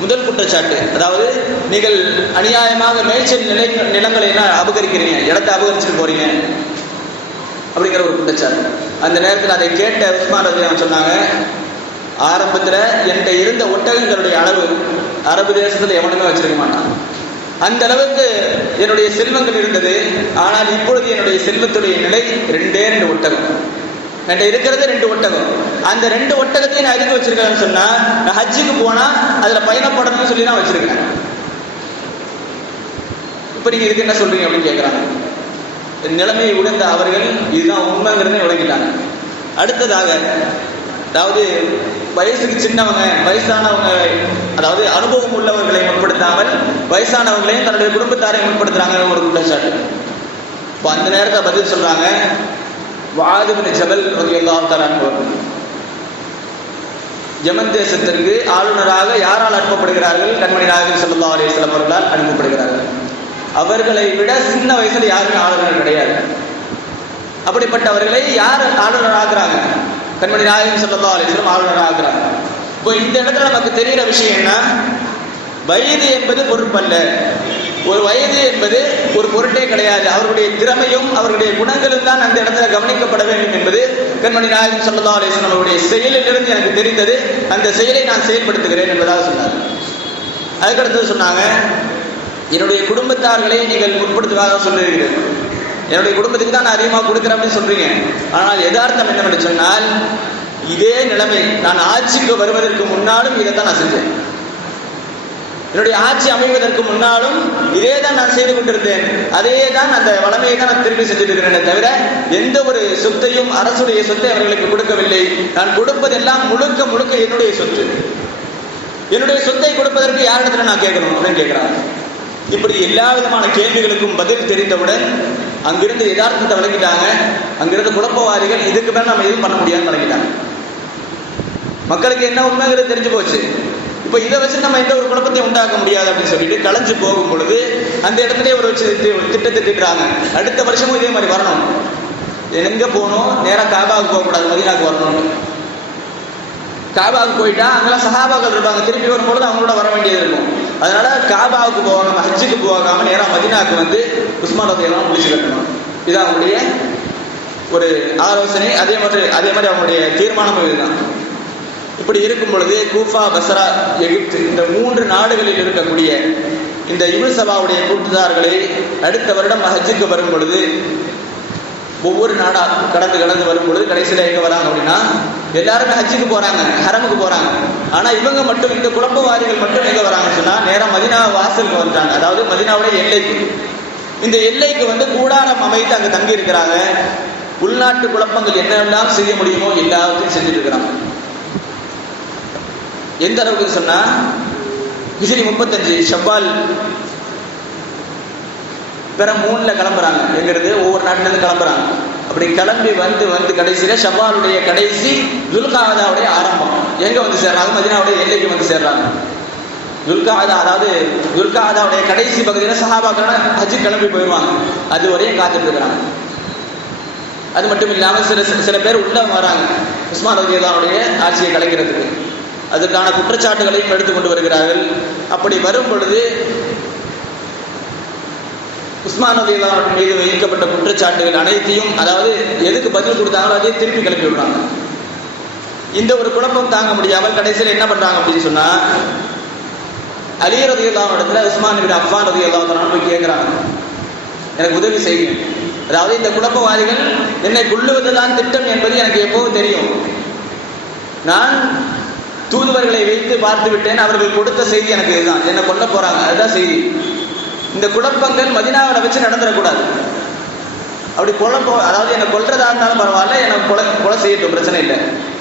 முதல் குற்றச்சாட்டு, அதாவது நீங்கள் அநியாயமாக மேய்ச்சல் நிலங்களை எல்லாம் அபகரிக்கிறீங்க, இடத்தை அபகரிச்சுட்டு போறீங்க அப்படிங்கிற ஒரு குற்றச்சாட்டு. அந்த நேரத்தில் அதை கேட்ட உஸ்மான் ரலியல்லாஹு சொன்னாங்க, ஆரம்பத்தில் என்கிட்ட இருந்த ஒட்டகங்களுடைய அளவு அரபு தேசத்தில் எவனுமே வச்சிருக்க மாட்டான், அந்த அளவுக்கு என்னுடைய செல்வங்கள் இருந்தது. ஆனால் இப்பொழுது என்னுடைய செல்வத்துடைய நிலை 2 ஒட்டகம், என்கிட்ட இருக்கிறது 2 ஒட்டகம். அந்த 2 ஒட்டகத்தையும் நான் எதுக்கு வச்சிருக்கேன்னு சொன்னா, நான் ஹஜ்ஜுக்கு போனா அதுல பயணப்படணும்னு சொல்லி தான் வச்சிருக்கேன். இப்ப நீங்க இதுக்கு என்ன சொல்றீங்க அப்படின்னு கேட்கிறாங்க. நிலைமையை உணர்ந்த அவர்கள் இதுதான் உண்மைங்கிறத விளக்கிட்டாங்க. அடுத்ததாக, அதாவது வயசுக்கு சின்னவங்க, வயசானவங்க, அதாவது அனுபவம் உள்ளவர்களை முற்படுத்தாமல் வயசானவங்களையும் தன்னுடைய குடும்பத்தாரையும் முற்படுத்துறாங்க ஒரு குற்றச்சாட்டு. இப்போ அந்த நேரத்தை பதில் சொல்றாங்க, முஆத் இப்னு ஜபல் ரலியல்லாஹு அன்ஹு யமன் தேசத்திற்கு ஆளுநராக யாரால் அனுப்பப்படுகிறார்கள்? கண்மணி நாயகம் ஸல்லல்லாஹு அலைஹி வஸல்லம் அவர்களால் அனுப்பப்படுகிறார்கள். அவர்களை விட சின்ன வயசுல யாருமே ஆளுநர் கிடையாது. அப்படிப்பட்டவர்களை யார் ஆளுநர் ஆக்குறாங்க? கண்மணி நாயகம் ஸல்லல்லாஹு அலைஹி வஸல்லம் ஆளுநர் ஆக்குறாங்க. இப்போ இந்த இடத்துல நமக்கு தெரிகிற விஷயம் என்ன, வயது என்பது பொறுப்பல்ல, ஒரு வயது என்பது ஒரு பொருட்டே கிடையாது. அவர்களுடைய திறமையும் அவர்களுடைய குணங்களும் தான் அந்த இடத்துல கவனிக்கப்பட வேண்டும் என்பது கண்மணி நாயகம் ஸல்லல்லாஹு அலைஹி வஸல்லம் அவருடைய செயலிலிருந்து எனக்கு தெரிந்தது. அந்த செயலை நான் செயல்படுத்துகிறேன் என்பதாக சொன்னார். அதுக்கடுத்து சொன்னாங்க, என்னுடைய குடும்பத்தார்களை நீங்கள் முற்படுத்துவதாக சொல்லுகிறீர்கள், என்னுடைய குடும்பத்துக்கு தான் நான் அதிகமாக கொடுக்குறேன் அப்படின்னு சொல்றீங்க. ஆனால் யதார்த்தம் என்னவென்று சொன்னால், இதே நிலைமை நான் ஆட்சிக்கு வருவதற்கு முன்னாலும் இதை தான் நான் செஞ்சேன். என்னுடைய ஆட்சி அமைவதற்கு முன்னாலும் இதே தான் நான் செய்து கொண்டிருந்தேன். அதே தான், அந்த வளமையை தான் நான் திருப்பி செஞ்சுட்டு இருக்கிறேன். தவிர எந்த ஒரு சொத்தையும், அரசுடைய சொத்தை அவர்களுக்கு கொடுக்கவில்லை. நான் கொடுப்பதெல்லாம் முழுக்க முழுக்க என்னுடைய சொத்து. என்னுடைய சொத்தை கொடுப்பதற்கு யாரிடத்துல நான் கேட்கணும் அப்படின்னு கேட்கிறாங்க. இப்படி எல்லா விதமான கேள்விகளுக்கும் பதில் தெரிந்தவுடன் அங்கிருந்து யதார்த்தத்தை விளக்கிட்டாங்க. அங்கிருந்து குழப்பவாதிகள் இதுக்கு மேல நம்ம எதுவும் பண்ண முடியாதுன்னு விளக்கிட்டாங்க. மக்களுக்கு என்ன உண்மைங்கிறது தெரிஞ்சு போச்சு. இப்ப இதை வச்சு நம்ம எந்த ஒரு குழப்பத்தையும் உண்டாக்க முடியாது அப்படின்னு சொல்லிட்டு கலைஞ்சு போகும் பொழுது அந்த இடத்துல ஒரு திட்டத்தை திட்டுறாங்க. அடுத்த வருஷமும் இதே மாதிரி வரணும். எங்க போகணும்? நேராக காபாவுக்கு போகக்கூடாது, மதீனாவுக்கு வரணும். காபாவுக்கு போயிட்டா அங்கெல்லாம் சஹாபாக்கள் இருப்பாங்க, திருப்பி வரும்பொழுது அவங்களோட வர வேண்டியது இருக்கும். அதனால காபாவுக்கு போகாம, ஹஜ்ஜுக்கு போகாம நேராக மதீனாவுக்கு வந்து உஸ்மான் ரலியல்லாஹு முடிச்சு கட்டணும். இது அவங்களுடைய ஒரு ஆலோசனை. அதே மாதிரி அவங்களுடைய தீர்மானமும் இதுதான். இப்படி இருக்கும் பொழுது கூஃபா, பஸ்ரா, எகிப்து இந்த 3 நாடுகளில் இருக்கக்கூடிய இந்த இப்னு சபாவுடைய கூட்டுதார்களை அடுத்த வருடம் ஹஜ்ஜுக்கு வரும் பொழுது ஒவ்வொரு நாடா கடந்து வரும் பொழுது கடைசியில் எங்க வராங்க அப்படின்னா எல்லாருமே ஹஜ்ஜுக்கு போறாங்க, ஹரமுக்கு போறாங்க. ஆனா இவங்க மட்டும், இந்த குழப்பவாதிகள் மட்டும் எங்க வராங்கன்னு சொன்னா நேரா மதீனா வாசலுக்கு வந்துட்டாங்க. அதாவது மதீனாவுடைய எல்லைக்கு. இந்த எல்லைக்கு வந்து கூடாரம் அமைத்து அங்க தங்கி இருக்கிறாங்க. உள்நாட்டு குழப்பங்கள் என்னெல்லாம் செய்ய முடியுமோ எல்லாத்தையும் செஞ்சுட்டு இருக்கிறாங்க. எந்த அளவுக்கு சொன்னா ஹிஜ்ரி 35 ஷவ்வால் பிற 3ல கிளம்புறாங்க. எங்கிறது ஒவ்வொரு நாட்டில இருந்து கிளம்புறாங்க. அப்படி கிளம்பி வந்து கடைசியில ஷவ்வாலுடைய கடைசி துல்காதாவுடைய ஆரம்பம் எங்க வந்து சேர்றாங்க? மதீனாவுடைய எல்லைக்கு வந்து சேர்றாங்க. துல்காதா, அதாவது துல்காதாவுடைய கடைசி பகுதியில் சஹாபாக்கள் ஹஜ்ஜு கிளம்பி போயிடுவாங்க. அது வரையும் காத்துட்டு இருக்கிறாங்க. அது மட்டும் இல்லாமல் சில பேர் உள்ள வராங்க உஸ்மான் ரலியல்லாஹுடைய ஆட்சியை கலைக்கிறதுக்கு. அதுக்கான குற்றச்சாட்டுகளையும் எடுத்துக்கொண்டு வருகிறார்கள். அப்படி வரும் பொழுது உஸ்மான் ரலியல்லாஹு மீது வைக்கப்பட்ட குற்றச்சாட்டுகள் அனைத்தையும், அதாவது எதுக்கு பதில் கொடுத்தாங்களோ அதையே திருப்பி கிளப்பி விடுறாங்க. இந்த ஒரு குழப்பம் தாங்க முடியாமல் கடைசியில் என்ன பண்றாங்க அப்படின்னு சொன்னா, அலி ரலியல்லாஹு இடத்துல உஸ்மான் இப்னு அஃபான் ரலியல்லாஹு போய் கேட்கிறாங்க, எனக்கு உதவி செய்யுங்க. அதாவது இந்த குழப்பவாதிகள் என்னை கொல்லுவதுதான் திட்டம் என்பது எனக்கு எப்போவும் தெரியும். நான் தூதுவர்களை வைத்து பார்த்து விட்டேன், அவர்கள் கொடுத்த செய்தி எனக்கு இதுதான், என்னை கொல்ல போறாங்க, அதுதான் செய்தி. இந்த குழப்பங்கள் மதீனாவை வச்சு நடந்துடக்கூடாது. அப்படி அதாவது என்னை கொல்றதா இருந்தாலும் பரவாயில்ல, என்னை கொலை செய்யட்டும், பிரச்சனை இல்லை.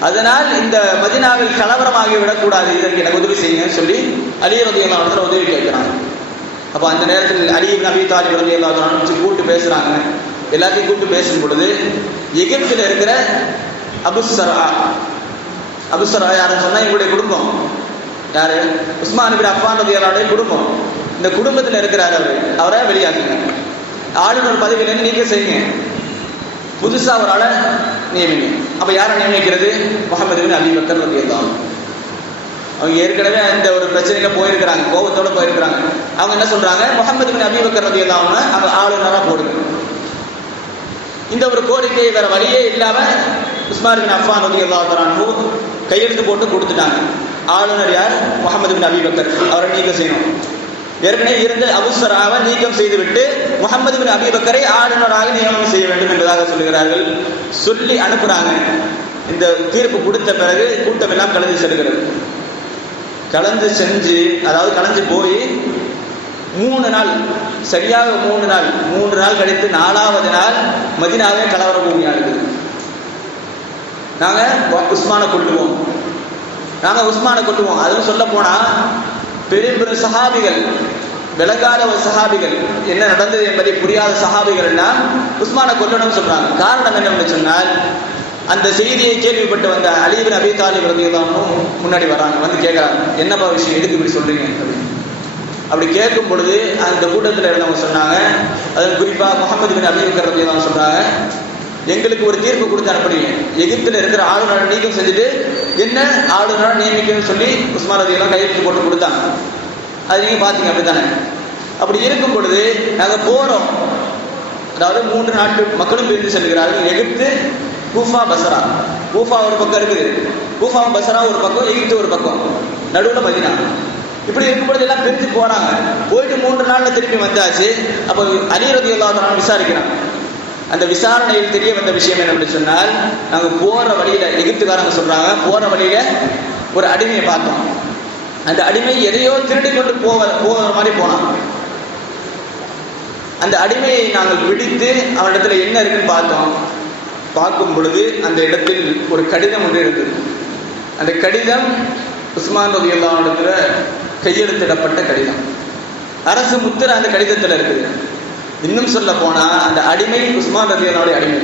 அதனால் இந்த மதீனாவில் கலவரமாகி விடக்கூடாது, இதற்கு எனக்கு உதவி செய்யுங்கன்னு சொல்லி அலி ரலியல்லாஹு அன்ஹு உதவி கேட்கிறாங்க. அப்போ அந்த நேரத்தில் அலி இப்னு அபீ தாலிப் ரலியல்லாஹு அன்ஹு கூப்பிட்டு பேசுறாங்க. எல்லாத்தையும் கூப்பிட்டு பேசும் பொழுது எகிப்தில் இருக்கிற அபுஸ்ஸரா யாருன்னு சொன்னா எங்களுடைய குடும்பம். யாரு? உஸ்மான் இப்னு அஃபான் ரலியல்லாஹு குடும்பம். இந்த குடும்பத்தில் இருக்கிறார், அவரை வெளியாக்குங்க, ஆளுநர் பதவியிலிருந்து நீக்க செய்யுங்க, புதுசா ஒரு ஆளை நியமிங்க. அப்ப யாரை நியமிக்கிறது? முஹம்மது இப்னு அபீ பக்கர் ரலியல்லாஹு அன்ஹு. அவங்க ஏற்கனவே அந்த ஒரு பிரச்சனையில போயிருக்கிறாங்க, கோபத்தோட போயிருக்கிறாங்க. அவங்க என்ன சொல்றாங்க? முஹம்மது இப்னு அபீ பக்கர் ரலியல்லாஹு அன்ஹு அவங்க ஆளுநரா போடுங்க. இந்த ஒரு கோரிக்கை வேற வழியே இல்லாம உஸ்மான் இப்னு அஃபான் ரலியல்லாஹு அன்ஹு கையெழுத்து போட்டு கொடுத்துட்டாங்க. ஆளுநர் யார்? முஹம்மது இப்னு அபீ பக்கர், அவரை நீக்கம் செய்யணும். ஏற்கனவே இருந்த அபுஸ்ஸராவை நீக்கம் செய்துவிட்டு முஹம்மது இப்னு அபீ பக்கரை ஆளுநராக நியமனம் செய்ய வேண்டும் என்பதாக சொல்லுகிறார்கள். சொல்லி அனுப்புறாங்க. இந்த தீர்ப்பு கொடுத்த பிறகு கூட்டம் எல்லாம் கலந்து செல்கிறது. கலந்து செஞ்சு, அதாவது கலந்து போய் 3 நாள், சரியாக 3 நாள் கழித்து 4வது நாள் மதீனாவே கலவர பூமியா இருக்குது. நாங்க உஸ்மானை கொல்லுவோம். அதுவும் சொல்ல போனா பெரும் சஹாபிகள், விளங்காத ஒரு சஹாபிகள், என்ன நடந்தது என்பதை புரியாத சஹாபிகள் எல்லாம் உஸ்மானை கொல்லணும்னு சொல்றாங்க. காரணம் என்னன்னு சொன்னால், அந்த செய்தியை கேள்விப்பட்டு வந்த அலி இப்னு அபீ தாலிப் ரலியல்லாஹு அன்ஹு முன்னாடி வராங்க, வந்து கேட்கறாங்க, என்னப்பா விஷயம், எதுக்கு இப்படி சொல்றீங்க அப்படின்னு. அப்படி கேட்கும் பொழுது அந்த கூட்டத்தில் இருந்தவங்க சொன்னாங்க, அது குறிப்பா முஹம்மது இப்னு அபீ பக்கர் ரலியல்லாஹு அன்ஹு சொல்றாங்க, எங்களுக்கு ஒரு தீர்ப்பு கொடுத்து அனுப்புறீங்க, எகிப்தில் இருக்கிற ஆளுநரை நீக்கம் செஞ்சுட்டு என்ன ஆளுநரை நியமிக்கணும்னு சொல்லி உஸ்மான் ரலியல்லாஹு கையெழுத்து போட்டு கொடுத்தாங்க. அது நீங்க பாத்தீங்க, அப்படித்தானே? அப்படி இருக்கும் பொழுது நாங்க போறோம். அதாவது 3 நாட்டு மக்களும் பிரிந்து செல்கிறார்கள். எகிப்து, கூஃபா, பஸ்ரா. கூஃபா ஒரு பக்கம் இருக்குது, கூஃபா பஸ்ரா ஒரு பக்கம், எகிப்து ஒரு பக்கம், நடுவில் மதீனா. இப்படி இருக்கும் பொழுது எல்லாம் பிரிஞ்சு போறாங்க. போயிட்டு 3 நாள்ல திருப்பி வந்தாச்சு. அப்போ அலி ரலியல்லாஹு அன்ஹு விசாரிக்கிறாங்க. அந்த விசாரணையில் தெரிய வந்த விஷயம் என்ன சொன்னால், நாங்க போற வழியில, எகிப்துக்காரங்க சொல்றாங்க, போற வழியில ஒரு அடிமையை பார்த்தோம். அந்த அடிமை எதையோ திருடி கொண்டு போகிற மாதிரி போனான். அந்த அடிமையை நாங்கள் பிடித்து அவனிடத்துல என்ன இருக்குன்னு பார்த்தோம். பார்க்கும் பொழுது அந்த இடத்தில் ஒரு கடிதம் ஒன்று இருந்தது. அந்த கடிதம் உஸ்மான் ரலியல்லாஹு அன்ஹு இடத்துல கையெழுத்திடப்பட்ட கடிதம். அரசு முத்திரை அந்த கடிதத்தில் இருக்குது. இன்னும் சொல்ல போனா அந்த அடிமை உஸ்மான் ரலியல்லாஹு அன்ஹு அடிமை.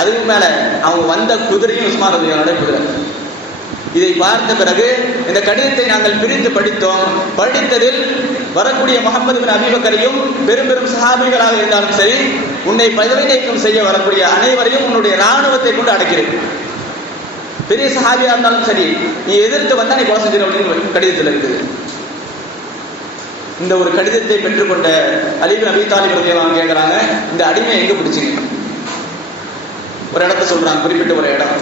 அதுக்கு மேல அவங்க வந்த குதிரையும் உஸ்மான் ரலியல்லாஹு அன்ஹு குதிரை. இதை பார்த்த பிறகு இந்த கடிதத்தை நாங்கள் பிரித்து படித்தோம். படித்ததில் வரக்கூடிய முஹம்மது பின் அபூபக்கரையும் பெரும் பெரும் சஹாபிகளாக இருந்தாலும் சரி, உன்னை பதவி நீக்கம் செய்ய வரக்கூடிய அனைவரையும் உன்னுடைய இராணுவத்தை கொண்டு அடக்கிறேன். பெரிய சஹாபியா இருந்தாலும் சரி, நீ எதிர்த்து வந்தா நீ கொலை செஞ்சிடும் அப்படின்னு கடிதத்தில் இருக்குது. இந்த ஒரு கடிதத்தை பெற்றுக்கொண்ட அலி பின் அபீ தாலிப் ரலியல்லாஹு அன்ஹு கேட்கிறாங்க, இந்த அடிமை எங்க பிடிச்சீங்க? ஒரு இடத்த சொல்றாங்க, குறிப்பிட்ட ஒரு இடம்.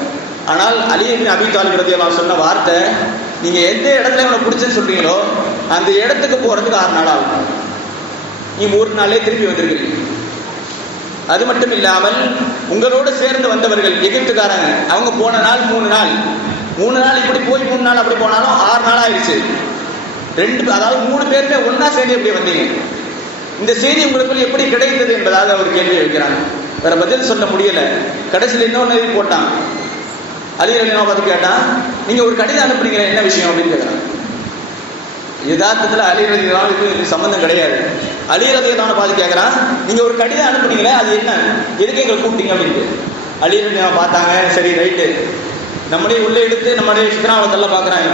ஆனால் அலி பின் அபீ தாலிப் ரலியல்லாஹு அன்ஹு சொன்ன வார்த்தை, நீங்க எந்த இடத்துல இவனை பிடிச்சுன்னு சொல்றீங்களோ அந்த இடத்துக்கு போறதுக்கு 6 நாள் ஆகும், நீ 3 நாளே திருப்பி வந்திருக்கிறீங்க. அது மட்டும் இல்லாமல் உங்களோடு சேர்ந்து வந்தவர்கள் எகிப்துக்காரங்க, அவங்க போன நாள் 3 நாள் இப்படி போய் 3 நாள் அப்படி போனாலும் 6 நாள் ஆயிடுச்சு. அதாவது 3 பேருமே ஒன்னா சேர்ந்து எப்படி வந்தீங்க? இந்த செய்தி உங்களுக்குள்ள எப்படி கிடைத்தது என்பதாக ஒரு கேள்வி வைக்கிறாங்க. வேற பதில் சொல்ல முடியல. கடைசியில் இன்னொன்னு போட்டான். அலி ரலியல்லாஹு பார்த்து கேட்டான், நீங்க ஒரு கடிதம் அனுப்புறீங்க, என்ன விஷயம் அப்படின்னு கேட்கிறாங்க. யதார்த்தத்தில் அலி ரலியல்லாஹு இதுக்கு சம்பந்தம் கிடையாது. அலி ரலியல்லாஹு பார்த்து கேட்கிறான், நீங்க ஒரு கடிதம் அனுப்புனீங்களே, அது என்ன, எதுக்கு எங்களை கூப்பிட்டீங்க அப்படின்ட்டு. அலி ரலியல்லாஹு பார்த்தாங்க, சரி ரைட்டு, நம்மளே உள்ளே எடுத்து நம்மளுடைய ஃபித்னாவை தள்ள பார்க்குறாங்க,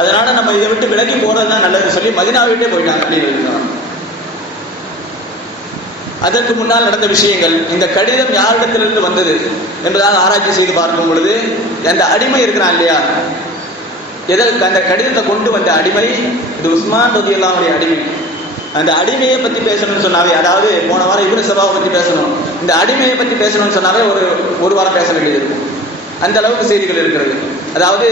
அதனால நம்ம இதை விட்டு விலகி போறது தான் நல்லதுன்னு சொல்லி மதீனாவை விட்டே போயிட்டாங்க அலி ரலியல்லாஹு. அதற்கு முன்னால் நடந்த விஷயங்கள், இந்த கடிதம் யாரிடத்திலிருந்து வந்தது என்பதாக ஆராய்ச்சி செய்து பார்க்கும் பொழுது, அந்த அடிமை இருக்கிறான் இல்லையா, எதற்கு அந்த கடிதத்தை கொண்டு வந்த அடிமை இது உஸ்மான் ரலியல்லாஹு அன்ஹுடைய அடிமை. அந்த அடிமையை பற்றி பேசணும்னு சொன்னாவே, அதாவது போன வாரம் இப்னு சபாவை பற்றி பேசணும், இந்த அடிமையை பற்றி பேசணும்னு சொன்னாவே ஒரு வாரம் பேச வேண்டியது இருக்கும். அந்த அளவுக்கு செய்திகள் இருக்கிறது. அதாவது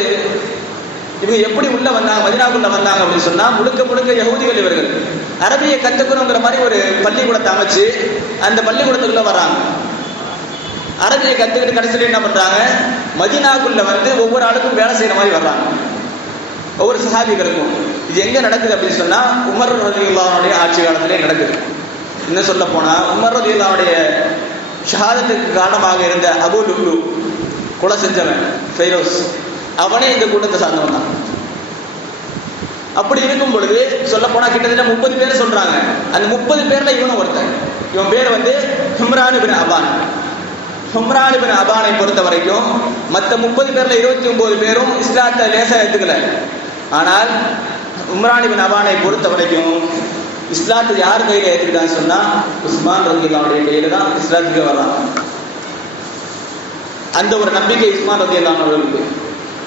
இவங்க எப்படி உள்ள வந்தாங்க, மதீனாவுக்குள்ள வந்தாங்க அப்படின்னு சொன்னா, முழுக்க யஹூதிகள் இவர்கள். அரபியை கத்துக்கணுங்கிற மாதிரி ஒரு பள்ளிக்கூடத்தை அமைச்சு அந்த பள்ளிக்கூடத்துக்குள்ள வர்றாங்க. அரபியை கத்துக்கிட்டு கடைசியில் என்ன பண்றாங்க, மதீனாவுக்குள்ள வந்து ஒவ்வொரு ஆளுக்கும் வேலை செய்யற மாதிரி வர்றாங்க, ஒவ்வொரு சஹாபிகளுக்கும். இது எங்க நடக்குது அப்படின்னு சொன்னா, உமர் ரலியல்லாஹு அன்ஹுடைய ஆட்சி காலத்திலே நடக்குது. இன்னும் சொல்ல போனா, உமர் ரலியல்லாஹு அன்ஹுடைய ஷஹாதத்துக்கு காரணமாக இருந்த அபூ லுல்லு, கொலை செஞ்சவன் ஃபைரோஸ், அவனே இந்த கூட்டத்தை சார்ந்தவன் தான். அப்படி இருக்கும் பொழுது சொல்ல போனா கிட்டத்தட்ட 30 பேர் சொல்றாங்க. அந்த 30 பேர்ல இவனும் ஒருத்தன். இவன் பேர் வந்து ஹும்ரான் இப்னு அபான். ஹும்ரான் இப்னு அபானை பொறுத்த வரைக்கும் மற்ற 30 பேர்ல 29 பேரும் இஸ்லாத்தை லேசா எடுத்துக்கல. ஆனால் உம்ரான் இப்னு அபானை பொறுத்த வரைக்கும் இஸ்லாத்தை யார் கையில ஏற்றுக்கிட்டான்னு சொன்னா, உஸ்மான் ரலியல்லாஹு அன்ஹுடைய கையில தான் இஸ்லாத்துக்கு வர்றான். அந்த ஒரு நம்பிக்கை உஸ்மான் ரலியல்லாஹு அன்ஹுவுக்கு.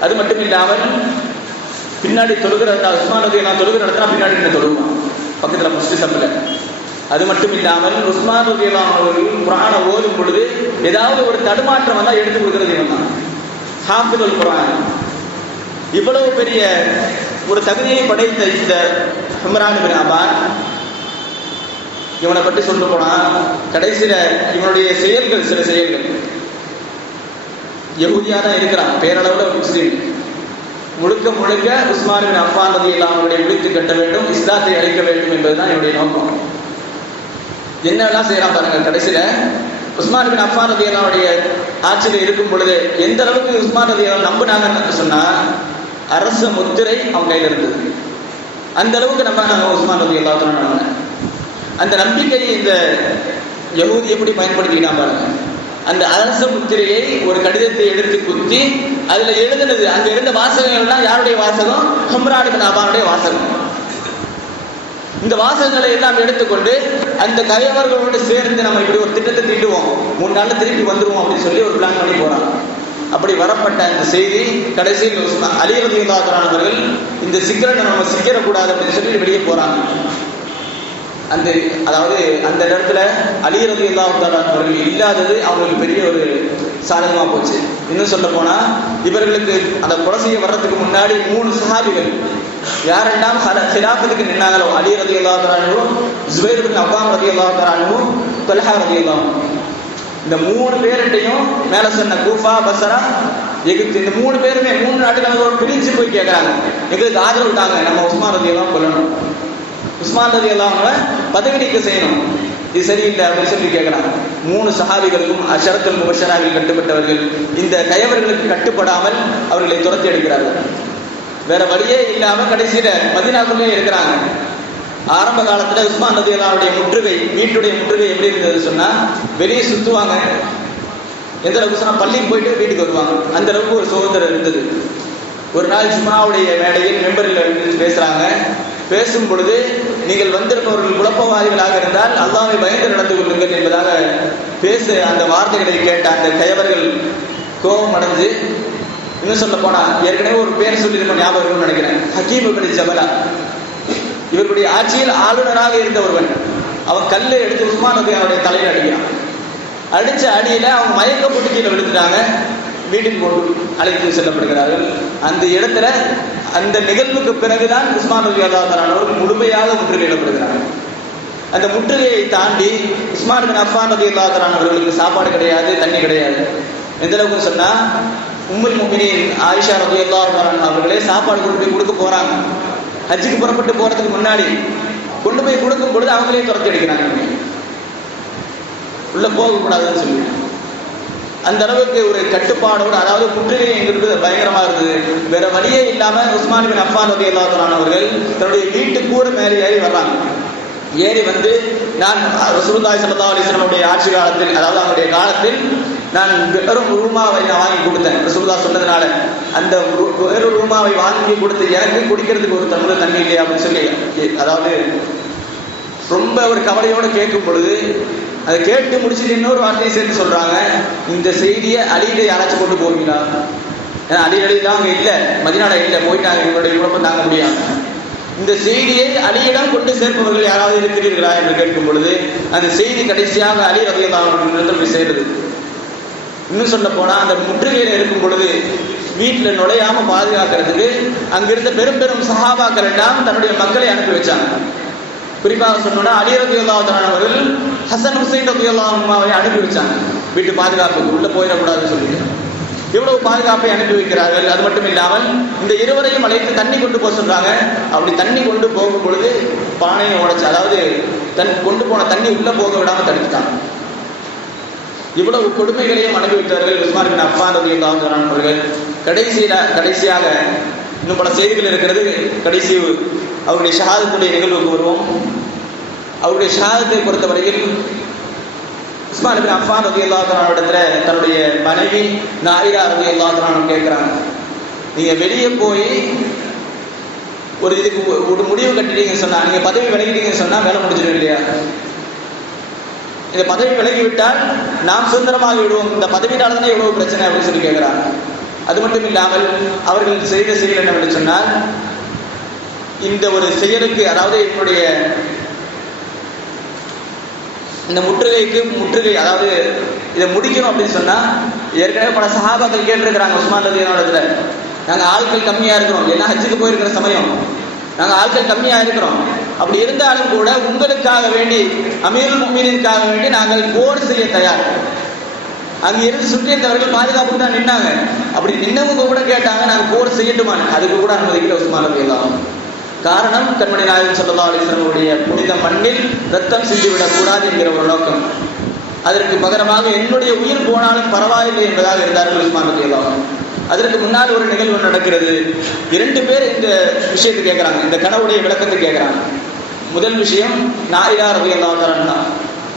அது மட்டும் இல்லாமல் பின்னாடி தொழுகிறதா, உஸ்மான் ரலியல்லாஹு தொழுகிற இடத்துல பின்னாடி என்ன தொழுவான், பக்கத்துல முஸ்லிம் சம்பல. அது மட்டும் இல்லாமல் உஸ்மான் ரலியல்லாஹு அவர்கள் குர்ஆனை ஓதும் பொழுது ஏதாவது ஒரு தடுமாற்றம் வந்தா எடுத்து கொடுக்கிறது இவன் தான், ஹாஃபிதுல் குர்ஆன். இவ்வளவு பெரிய ஒரு தகுதியை படைத்த இந்த உம்ரான் இப்னு அபான், இவனை பற்றி சொல்ல போனா கடைசியில இவனுடைய செயல்கள், சில செயல்கள் யஹூதியா தான் இருக்கிறான், பேரளவுல முஸ்லீம். முழுக்க உஸ்மான் இப்னு அஃபான் ரலியல்லாஹு அன்ஹுவை விழித்து கட்ட வேண்டும், இஸ்லாத்தை அழிக்க வேண்டும் என்பதுதான் என்னுடைய நோக்கம். என்னெல்லாம் செய்யறான் பாருங்க. கடைசியில உஸ்மான் இப்னு அஃபான் ரலியல்லாஹு அன்ஹுடைய ஆட்சியில் இருக்கும் பொழுது எந்த அளவுக்கு உஸ்மான் ரலியல்லாஹு நம்பினாங்கன்னு சொன்னா, அரச முத்திரை அவன் கையில் இருந்தது. அந்த அளவுக்கு நம்பினாங்க உஸ்மான் ரலியல்லாஹு அன்ஹு. அந்த நம்பிக்கையை இந்த யஹூதி எப்படி பயன்படுத்திக்கிட்டான் பாருங்க. அந்த அரச முத்திரையை ஒரு கடிதத்தை எடுத்து குத்தி அதுல எழுதுனது, அங்க இருந்த வாசகங்கள்லாம் யாருடைய வாசகம், உம்ரான் இப்னு அபானுடைய வாசகம். இந்த வாசகங்களை எல்லாம் எடுத்துக்கொண்டு அந்த கயவர்களோடு சேர்ந்து நம்ம இப்படி ஒரு திட்டத்தை தீட்டுவோம், 3 நாள்ல திருப்பி வந்துருவோம் அப்படின்னு சொல்லி ஒரு பிளான் பண்ணி போறாங்க. அப்படி வரப்பட்ட அந்த செய்தி கடைசியில் அலி ரலியல்லாஹு அன்ஹு அவர்கள் இந்த சிக்கலை நம்ம சிக்கிடக்கூடாது அப்படின்னு சொல்லி வெளியே போறாங்க. அதாவது அந்த இடத்துல அலி ரலியல்லாஹு தஆலா அவர்கள் இல்லாதது அவங்களுக்கு பெரிய ஒரு சாதகமா போச்சு. இன்னும் சொல்ல போனா, இவர்களுக்கு அந்த கொலை செய்ய வர்றதுக்கு முன்னாடி 3 சஹாபிகள் யாரெல்லாம் ஹிலாஃபத்துக்கு நின்னாங்களோ, அலி ரலியல்லாஹு தஆலா அன்ஹு, ஜுபைர் இப்னு அவ்வாம் ரலியல்லாஹு தஆலா அன்ஹு, தல்ஹா ரலியல்லாஹு அன்ஹு, இந்த 3 பேர்கிட்டையும் மேல சொன்ன கூஃபா, பஸ்ரா, எகிப்து, இந்த 3 பேருமே 3 நாட்டுகளோட பிரிஞ்சு போய் கேட்கறாங்க, எங்களுக்கு ஆதரவு தாங்க, நம்ம உஸ்மான் ரலியல்லாஹு கொல்லணும், உஸ்மான் ரலியல்லாஹு அன்ஹு பதவி நீக்கம் செய்யணும், இது சரியில்லை அப்படின்னு சொல்லி கேட்கறாங்க. 3 சஹாபிகளுக்கும் அஷரத்துல் முபஷராவில் கட்டுப்பட்டவர்கள் இந்த கயவர்களுக்கு கட்டுப்படாமல் அவர்களை துரத்தி எடுக்கிறார்கள். வேற வழியே இல்லாம கடைசியில மதீனாக்குள்ளே இருக்கிறாங்க. ஆரம்ப காலத்துல உஸ்மான் ரலியல்லாஹு அன்ஹுடைய முற்றுகை, வீட்டுடைய முற்றுகை எப்படி இருந்தது சொன்னா, வெளியே சுத்துவாங்க, எந்த அளவுக்கு சொன்னா பள்ளிக்கு போயிட்டு வீட்டுக்கு வருவாங்க, அந்த அளவுக்கு ஒரு சுதந்திரம் இருந்தது. ஒரு நாள் ஜும்ஆவுடைய மேடையில் மெம்பரில் பேசுறாங்க. பேசும் பொழுது, நீங்கள் வந்திருப்பவர்கள் குழப்பவாதிகளாக இருந்தால் அல்லாஹ்வை பயந்து நடந்து கொள்ளுங்கள் என்பதாக பேச அந்த வார்த்தைகளை கேட்ட அந்த கயவர்கள் கோபம் அடைஞ்சு, இன்னும் சொல்ல போனா ஏற்கனவே ஒரு பேர் சொல்லியிருக்க ஞாபகம் நினைக்கிறேன், ஹக்கீம் இப்னு ஜபலா. இவருடைய ஆட்சியில் ஆளுநராக இருந்த ஒருவன், அவன் கல்லை எடுத்து உஸ்மான் ரலியல்லாஹு அன்ஹு தலையில் அடிக்கிறான். அடிச்ச அடியில அவங்க மயக்கப்பட்டு கீழே விழுந்துட்டாங்க. வீட்டுக்கு கொண்டு அழைத்து செல்லப்படுகிறார்கள். அந்த இடத்துல அந்த நிகழ்வுக்கு பிறகுதான் உஸ்மான் ரலியல்லாஹு அன்ஹு அவர்கள் முழுமையாக முற்றுகையிடப்படுகிறார்கள். அந்த முற்றுகையை தாண்டி உஸ்மான் பின் அஃபான் ரலியல்லாஹு அன்ஹு அவர்களுக்கு சாப்பாடு கிடையாது, தண்ணி கிடையாது. எந்த அளவுக்கு சொன்னா, உம்முல் முஃமினீன் ஆயிஷா ரலியல்லாஹு அன்ஹா அவர்களே சாப்பாடு கொண்டு போய் கொடுக்க போறாங்க. ஹஜ்ஜுக்கு புறப்பட்டு போறதுக்கு முன்னாடி கொண்டு போய் கொடுக்கும் பொழுது அவங்களே துரத்தி அடிக்கிறாங்க, உள்ள போகக்கூடாதுன்னு சொல்லி. அந்த அளவுக்கு ஒரு கட்டுப்பாடோடு, அதாவது முற்றுகைங்கிறது பயங்கரமா இருந்தது. வேற வழியே இல்லாம உஸ்மான் பின் அஃபான் ரலியல்லாஹு அன்ஹு அவர்கள் தன்னுடைய வீட்டு கூட மேலே ஏறி வர்றாங்க. ஏறி வந்து, நான் ரசூலுல்லாஹி ஸல்லல்லாஹு அலைஹி வஸல்லம் ஆட்சி காலத்தில், அதாவது அவருடைய காலத்தில் நான் வெறும் ரூமாவை வாங்கி கொடுத்தேன். ரசூலுல்லாஹ் சொன்னதுனால அந்த வெறும் ரூமாவை வாங்கி கொடுத்து எனக்கு குடிக்கிறதுக்கு ஒரு டம்ளர் தண்ணி இல்லையா அப்படின்னு சொல்லி, அதாவது ரொம்ப ஒரு கவலையோடு கேட்கும் பொழுது, அதை கேட்டு முடிச்சுட்டு இன்னொரு வார்த்தையை சேர்த்து சொல்றாங்க, இந்த செய்தியை அலியில யாராச்சும் கொண்டு போவீங்களா? ஏன்னா அலிதான் அங்கே இல்லை, மதீனால இல்லை, போயிட்டாங்க, இவருடைய குழப்பம் தாங்க முடியாது. இந்த செய்தியை அலியிடம் கொண்டு சேர்ப்பவர்கள் யாராவது இருக்கிறீர்களா என்று கேட்கும் பொழுது, அந்த செய்தி கடைசியாக அலி ரலியல்லாஹு அன்ஹு போய் சேருது. இன்னும் சொல்ல போனா, அந்த முற்றுகையில இருக்கும் பொழுது வீட்டில் நுழையாம பாதுகாக்கிறதுக்கு அங்கிருந்த பெரும் பெரும் சஹாபாக்கள் எல்லாம் தன்னுடைய மக்களை அனுப்பி வச்சாங்க. குறிப்பாக சொன்னோம்னா, அலி ரலியல்லாஹு அன்ஹு அவர்கள் ஹசன் ஹுசைன் ரலியல்லாஹு அன்ஹுவை அனுப்பி வச்சாங்க வீட்டு பாதுகாப்புக்கு, உள்ள போயிடக்கூடாதுன்னு சொல்லிட்டு. இவ்வளவு பாதுகாப்பை அனுப்பி வைக்கிறார்கள். அது மட்டும் இல்லாமல் இந்த இருவரையும் அழைத்து தண்ணி கொண்டு போக சொல்றாங்க. அப்படி தண்ணி கொண்டு போகும் பொழுது பானையை உடைச்சு, அதாவது கொண்டு போன தண்ணி உள்ள போக விடாம தடுத்துட்டாங்க. இவ்வளவு கொடுமைகளையும் அனுபவித்தார்கள் உஸ்மான் பின் அஃபான் ரலியல்லாஹு அன்ஹு அவர்கள். கடைசியாக இன்னும் பல செய்திகள் இருக்கிறது. கடைசி அவருடைய ஷஹாதத்துடைய நிகழ்வுக்கு வருவோம். அவருடைய ஷஹாதத்தை பொறுத்தவரையில் உஸ்மான் பின் அஃபான் ரலியல்லாஹு அன்ஹு இடத்துல தன்னுடைய மனைவி நாயிரா ரலியல்லாஹு அன்ஹா கேட்கிறாங்க, நீங்க வெளியே போய் ஒரு இதுக்கு ஒரு முடிவு கட்டிட்டீங்கன்னு சொன்னா, நீங்க பதவி விலகிட்டீங்கன்னு சொன்னா வேலை முடிஞ்சிடும் இல்லையா? இந்த பதவி விலகிவிட்டால் நாம் சுதந்திரமாக விடுவோம், இந்த பதவியினால தானே எவ்வளவு பிரச்சனை அப்படின்னு சொல்லி கேட்கிறாங்க. அது மட்டும் இல்லாமல் அவர்கள் செய்த செயல் என்னவென்று சொன்னால், இந்த ஒரு செயலுக்கு, அதாவது என்னுடைய இந்த முற்றுகை, அதாவது இதை முடிக்கணும் அப்படின்னு சொன்னா, ஏற்கனவே பல சஹாபாக்கள் கேட்டிருக்கிறாங்க உஸ்மான் ரலியல்லாஹு அன்ஹு, நாங்க ஆட்கள் கம்மியா இருக்கிறோம், ஏன்னா ஹஜ்ஜுக்கு போயிருக்கிற சமயம் நாங்க ஆட்கள் கம்மியா இருக்கிறோம், அப்படி இருந்தாலும் கூட உங்களுக்காக வேண்டி, அமீருல் முஃமினீனுக்காக வேண்டி நாங்கள் போர் செய்ய தயார். அங்க இருந்து சுற்றி இருந்தவர்கள் பாதுகாப்புக்கு தான் நின்னாங்க. அப்படி நின்னவங்க கூட கேட்டாங்க, நாங்க போர் செய்யட்டுமான்னு. அதுக்கு கூட அனுமதிக்கல உஸ்மான் ரலியல்லாஹு அன்ஹு. காரணம், கண்மணி நாயகம் ஸல்லல்லாஹு அலைஹி வஸல்லம் உடைய புனித மண்ணில் ரத்தம் சிந்திவிடக் கூடாது என்கிற ஒரு நோக்கம். அதற்கு பகரமாக என்னுடைய உயிர் போனாலும் பரவாயில்லை என்பதாக இருந்தார்கள் உஸ்மான் ரலியல்லாஹு அன்ஹு. அதற்கு முன்னால் ஒரு நிகழ்வு நடக்கிறது. 2 பேர் இந்த விஷயத்தை கேட்கிறாங்க, இந்த கனவுடைய விளக்கத்தை கேட்கிறாங்க. முதல் விஷயம், நாயிரா ரலியல்லாஹு அன்ஹா,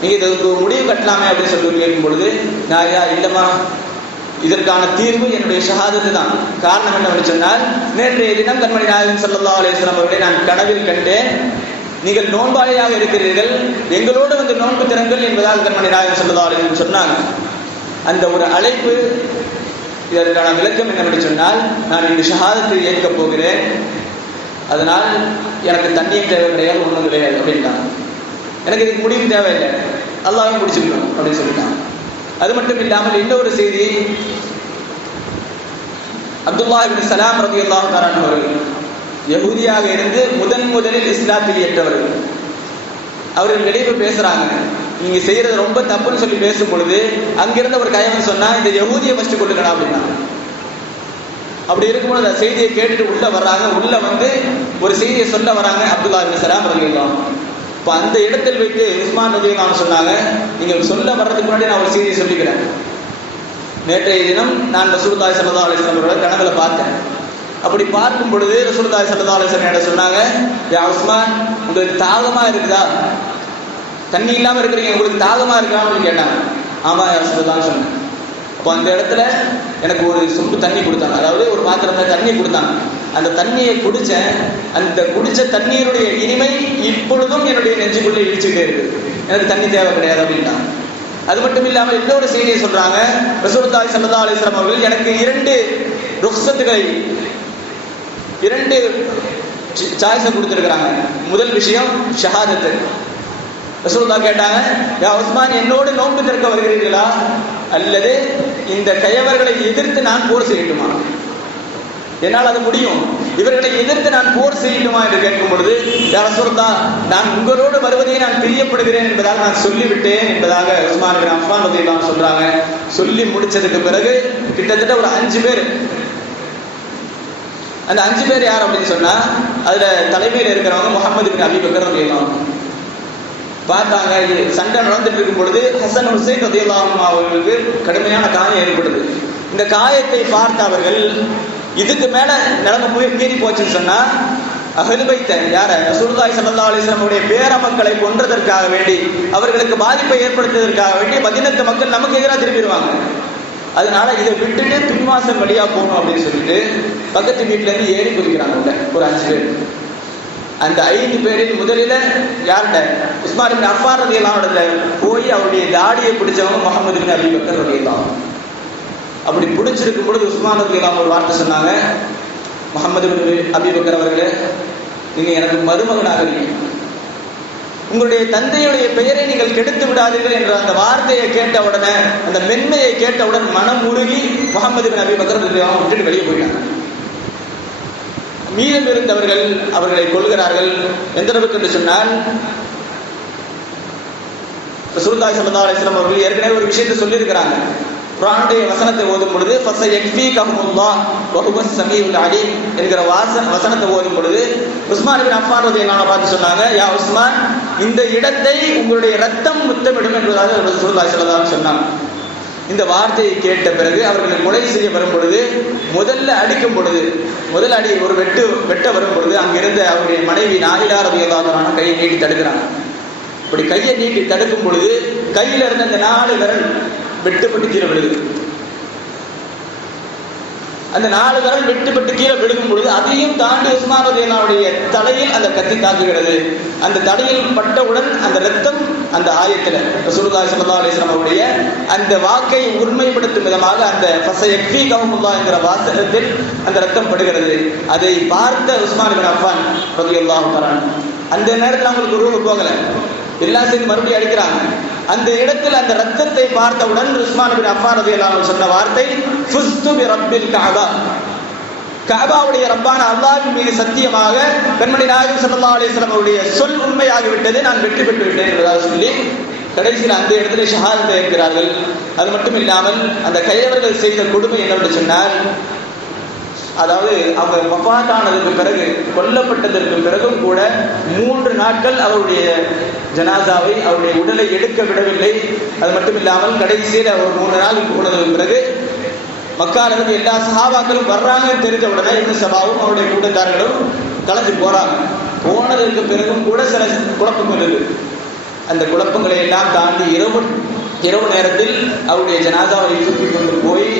நீங்க இதுக்கு முடிவு கட்டலாமே அப்படின்னு சொல்லி கேட்கும் பொழுது, நாயிரா, இல்லம்மா, இதற்கான தீர்வு என்னுடைய ஷஹாதத்து தான். காரணம் என்னவென்று சொன்னால், நேற்றைய தினம் கண்மணி நாயகம் ஸல்லல்லாஹு அலைஹி வஸல்லம் அவர்களை நான் கனவில் கண்டேன், நீங்கள் நோன்பாளியாக இருக்கிறீர்கள், எங்களோடு வந்து நோன்பு திறங்கள் என்பதாக கண்மணி நாயகம் ஸல்லல்லாஹு அலைஹி வஸல்லம் சொன்னாங்க. அந்த ஒரு அழைப்பு, இதற்கான விளக்கம் என்னவென்று சொன்னால், நான் இந்த ஷஹாதத்தை ஏற்கப் போகிறேன், அதனால் எனக்கு தண்ணியும் தேவை கிடையாது, ஒன்றும் கிடையாது அப்படின்ட்டாங்க. எனக்கு இதுக்கு முடிவும் தேவையில்லை, அல்லாஹ்வையும் பிடிச்சிக்கணும் அப்படின்னு சொல்லிட்டாங்க. அது மட்டும் இல்லாமல் இன்னொரு செய்தி, அப்துல்லாஹ் இப்னு சலாம் ரலியல்லாஹு தஆலா அவர்கள் யஹூதியாக இருந்து முதலில் இஸ்லாத்தில் ஏற்றவர்கள். அவர்கள் வெளியே பேசுறாங்க, நீங்க செய்யறது ரொம்ப தப்புன்னு சொல்லி பேசும் பொழுது அங்கிருந்த ஒரு கயவன் சொன்னா, இந்த யஹூதியை ஃபர்ஸ்ட் கொள்ளுங்கடா அப்படின்னா. அப்படி இருக்கும்போது அந்த செய்தியை கேட்டுட்டு உள்ள வர்றாங்க. உள்ள வந்து ஒரு செய்தியை சொல்ல வராங்க அப்துல்லாஹ் இப்னு சலாம் ரலியல்லாஹு. இப்போ அந்த இடத்தில் வைத்து உஸ்மான் ரலியல்லாஹு சொன்னாங்க, நீங்க சொல்ல வர்றதுக்கு முன்னாடி நான் ஒரு செய்தியை சொல்லிக்கிறேன். நேற்றைய தினம் நான் ரசூலுல்லாஹி ஸல்லல்லாஹு அலைஹி வஸல்லம் அவர்களை கனவுல பார்த்தேன். அப்படி பார்க்கும் பொழுது ரசூலுல்லாஹி ஸல்லல்லாஹு அலைஹி வஸல்லம் என்ன சொன்னாங்க, யா உஸ்மான், உங்களுக்கு தாகமா இருக்குதா, தண்ணி இல்லாம இருக்கிறீங்க, உங்களுக்கு தாகமா இருக்கான்னு கேட்டாங்க. ஆமா யா ரசூலுல்லாஹ் சொன்னேன். அப்போ அந்த இடத்துல எனக்கு ஒரு சொம்பு தண்ணி கொடுத்தாங்க, அதாவது ஒரு பாத்திரத்தை தண்ணி கொடுத்தாங்க. அந்த தண்ணியை குடிச்சேன், அந்த குடிச்ச தண்ணீருடைய இனிமை இப்பொழுதும் என்னுடைய நெஞ்சுக்குள்ளே இடிச்சுக்கிட்டே இருக்கு, எனக்கு தண்ணி தேவை கிடையாது அப்படின்னா. அது மட்டும் இல்லாமல் இன்னொரு செய்தியை சொல்றாங்க, ரசூலுல்லாஹி ஸல்லல்லாஹு அலைஹி வஸல்லம் அவர்கள் எனக்கு 2 ருக்ஸத்துகளை 2 சாய்ஸை கொடுத்துருக்கிறாங்க. முதல் விஷயம் ஷஹாதத்து. ரசூலுல்லாஹ் கேட்டாங்க, யா உஸ்மான், என்னோடு நோன்பு திறக்க வருகிறீர்களா அல்லது இந்த கயவர்களை எதிர்த்து நான் போர் செய்யட்டுமா? என்னால் அது முடியும், இவர்களை எதிர்த்து நான் போர் செய்யட்டுமா என்று கேட்கும் பொழுது, யா ரசூலுல்லாஹ், நான் உங்களோடு வருவதை நான் பிரியப்படுகிறேன் என்பதாக நான் சொல்லிவிட்டேன் என்பதாக உஸ்மான் பின் அஃபான் ரலியல்லாஹு அன்ஹு சொல்றாங்க. சொல்லி முடிச்சதுக்கு பிறகு கிட்டத்தட்ட ஒரு 5 பேர், அந்த 5 பேர் யார் அப்படின்னு சொன்னா, அதுல தலைமையில் இருக்கிறவங்க முஹம்மது பின் அபீ பக்கர் ரலியல்லாஹு அன்ஹு. பார்த்தாங்க, சண்டை நடந்துட்டு இருக்கும் பொழுது ஹசன் ஹுசைன் ரலியல்லாஹு அன்ஹு அவர்களுக்கு கடுமையான காயம் ஏற்படுது. இந்த காயத்தை பார்த்த அவர்கள், இதுக்கு மேல நிலைமை மீறி போச்சுன்னு சொன்னா அஹ்லுல் பைத் யார ரசூலுல்லாஹி ஸல்லல்லாஹு அலைஹி வஸல்லம் உடைய பேர மக்களை கொன்றதற்காக வேண்டி, அவர்களுக்கு பாதிப்பை ஏற்படுத்துவதற்காக வேண்டி மதீனத்து மக்கள் நமக்கு எதிராக திரும்பிடுவாங்க. அதனால இதை விட்டுட்டு பின்வாசல் வழியா போகணும் அப்படின்னு சொல்லிட்டு பக்கத்து வீட்டுல இருந்து ஏறி குதிக்கிறாங்க ஒரு 5 பேர். அந்த 5 பேரில் முதலில் யார்கிட்ட, உஸ்மான் பின் அஃபான் ரலியல்லாஹு அன்ஹு போய் அவருடைய தாடியை பிடிச்சவங்க முஹம்மது பின் அபீ பக்கர் ரலியல்லாஹு அன்ஹு. அப்படி பிடிச்சிருக்கும் பொழுது உஸ்மான் ரலியல்லாஹு ஒரு வார்த்தை சொன்னாங்க, முஹம்மது பின் அபீ பக்கர் அவர்களே, நீங்க எனக்கு மருமகனாக இருக்கீங்க, உங்களுடைய தந்தையுடைய பெயரை நீங்கள் கெடுத்து விடாதீர்கள் என்ற அந்த வார்த்தையை கேட்ட உடனே, அந்த மென்மையை கேட்டவுடன் மனம் உருகி முஹம்மது பின் அபீ பக்கர் ரலியல்லாஹு விட்டுட்டு வெளியே போயிட்டாங்க. மீதம் இருந்தவர்கள் அவர்களை கொள்கிறார்கள். எந்த அளவுக்கு என்று சொன்னால், ரசூலுல்லாஹி ஸல்லல்லாஹு அலைஹி வஸல்லம் அவர்கள் ஏற்கனவே ஒரு விஷயத்தை சொல்லி இருக்கிறாங்க. குர்ஆனுடைய வசனத்தை ஓதும் பொழுது ஃபஸயக்ஃபீகஹுல்லாஹ் வஹுவஸ் ஸமீஉல் அலீம் என்கிற வசனத்தை ஓதும் பொழுது உஸ்மான் பின் அஃபான் ரலியல்லாஹு அன்ஹு பார்த்து சொன்னாங்க, யா உஸ்மான், இந்த இடத்தை உங்களுடைய ரத்தம் முத்தமிடும் என்பதாக ரசூலுல்லாஹி ஸல்லல்லாஹு அலைஹி வஸல்லம் சொன்னாங்க. இந்த வார்த்தையை கேட்ட பிறகு அவர்களை கொலை செய்ய வரும் பொழுது, முதல்ல அடிக்கும் பொழுது, முதல் அடி ஒரு வெட்ட வரும் பொழுது அங்கிருந்த அவருடைய மனைவி நாயிலா ரலியல்லாஹு அன்ஹா கையை நீட்டி தடுக்கிறாங்க. இப்படி கையை நீட்டி தடுக்கும் பொழுது கையில இருந்த அந்த 4 விரல் வெட்டுப்பட்டு கீழே விழுது. அந்த 4 விரல் வெட்டுப்பட்டு கீழே விழுகும் பொழுது அதையும் தாண்டி உஸ்மான் ரலியல்லாஹுடைய தலையில் அந்த கத்தி தாக்குகிறது. அந்த தலையில் பட்டவுடன் அந்த ரத்தம் அந்த ஆயத்துல ரசூலுல்லாஹி ஸல்லல்லாஹு அலைஹி வஸல்லம் அவருடைய அந்த வாக்கை உண்மைப்படுத்தும் விதமாக அந்த ஃபஸயக்ஃபீகஹுல்லாஹ் என்கிற வாசகத்தில் அந்த ரத்தம் படுகிறது. அதை பார்த்த உஸ்மான் பின் அஃபான் ரலியல்லாஹு தஆலா அந்த நேரத்தில் அவங்களுக்கு ரூஹ் போகல, எல்லாம் சேர்ந்து மறுபடியும் அடிக்கிறாங்க. அந்த இடத்தில் அந்த ரத்தத்தை பார்த்தவுடன் உஸ்மான் பின் அஃபான் ரலியல்லாஹு அன்ஹு சொன்ன வார்த்தை, ஃபுஸ்து பி ரப்பில் கஅபா, கஅபாவுடைய ரப்பான அல்லாஹ்வின் மீது சத்தியமாக கண்மணி நாயகம் ஸல்லல்லாஹு அலைஹி வஸல்லம் அவருடைய சொல் உண்மையாகிவிட்டது, நான் வெற்றி பெற்று விட்டேன் என்பதாக சொல்லி கடைசியில் அந்த இடத்துல ஷஹாதத்தை ஏற்கிறார்கள். அது மட்டும் இல்லாமல் அந்த கையவர்கள் செய்த கொடுமை என்னவென்று சொன்னால், அதாவது அவங்க வஃபாத்தானதற்கு பிறகு, கொல்லப்பட்டதற்கு பிறகும் கூட 3 நாட்கள் அவருடைய ஜனாசாவை, அவருடைய உடலை எடுக்க விடவில்லை. அது மட்டும் இல்லாமல் கடைசியில் அவர் 3 நாள் போனதற்கு பிறகு மக்காலிருந்து எல்லா சஹாபாக்களும் வர்றாங்கன்னு தெரிஞ்ச உடனே இப்னு சபாவும் அவருடைய கூட்டத்தார்களும் கலந்து போறாங்க. போனதற்கு பிறகும் கூட சில குழப்பங்கள் இருக்கு. அந்த குழப்பங்களை எல்லாம் தாண்டி இரவு நேரத்தில் அவருடைய ஜனாசாவை தூக்கி கொண்டு போய்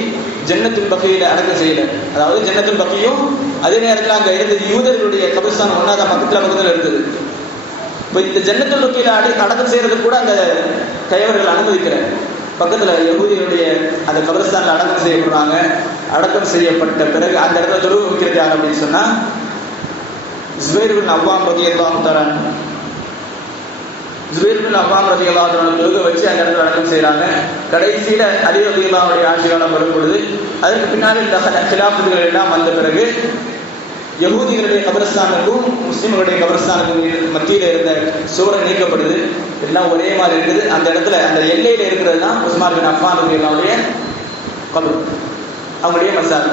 ஜன்னத்துல் பக்கீல அடக்கம் செய்யல. அதாவது ஜன்னத்துல் பக்கியும் அதே நேரத்தில் அங்கே இருந்தது யூதர்களுடைய கபிரஸ்தான் ஒன்னாதான் பக்கத்தில் இருந்தது. இப்போ இந்த ஜன்னத்துல் பக்கியில அடக்கம் செய்யறது கூட அந்த கையவர்கள் அனுமதிக்கிற பக்கத்துல யஹூதிகளுடைய அந்த கபிரஸ்தான்ல அடக்கம் செய்யப்படுறாங்க. அடக்கம் செய்யப்பட்ட பிறகு அந்த இடத்துல தொழுவு வைக்கிறது யார் அப்படின்னு சொன்னா, ஜுபைர் பின் அவ்வாம் ரலியல்லாஹு தஆலா தொழுகை வச்சு அந்த இடத்துல அடக்கம் செய்யறாங்க. கடைசியில அலி ரலியல்லாஹுடைய ஆட்சி காலம் வரும் பொழுது, அதற்கு பின்னாடி இந்த கிலாஃபத்துகள் எல்லாம் வந்த பிறகு யஹூதிகளுடைய கபிரஸ்தானுக்கும் முஸ்லிம்களுடைய கபிரஸ்தானுக்கும் மத்தியில் இருந்த சுவரை நீக்கப்படுது. எல்லாம் ஒரே மாதிரி இருக்குது. அந்த இடத்துல அந்த எல்லையில இருக்கிறது தான் உஸ்மான் பின் அஃபான் ரலியல்லாஹுடைய கபர், அவங்களுடைய மசார்.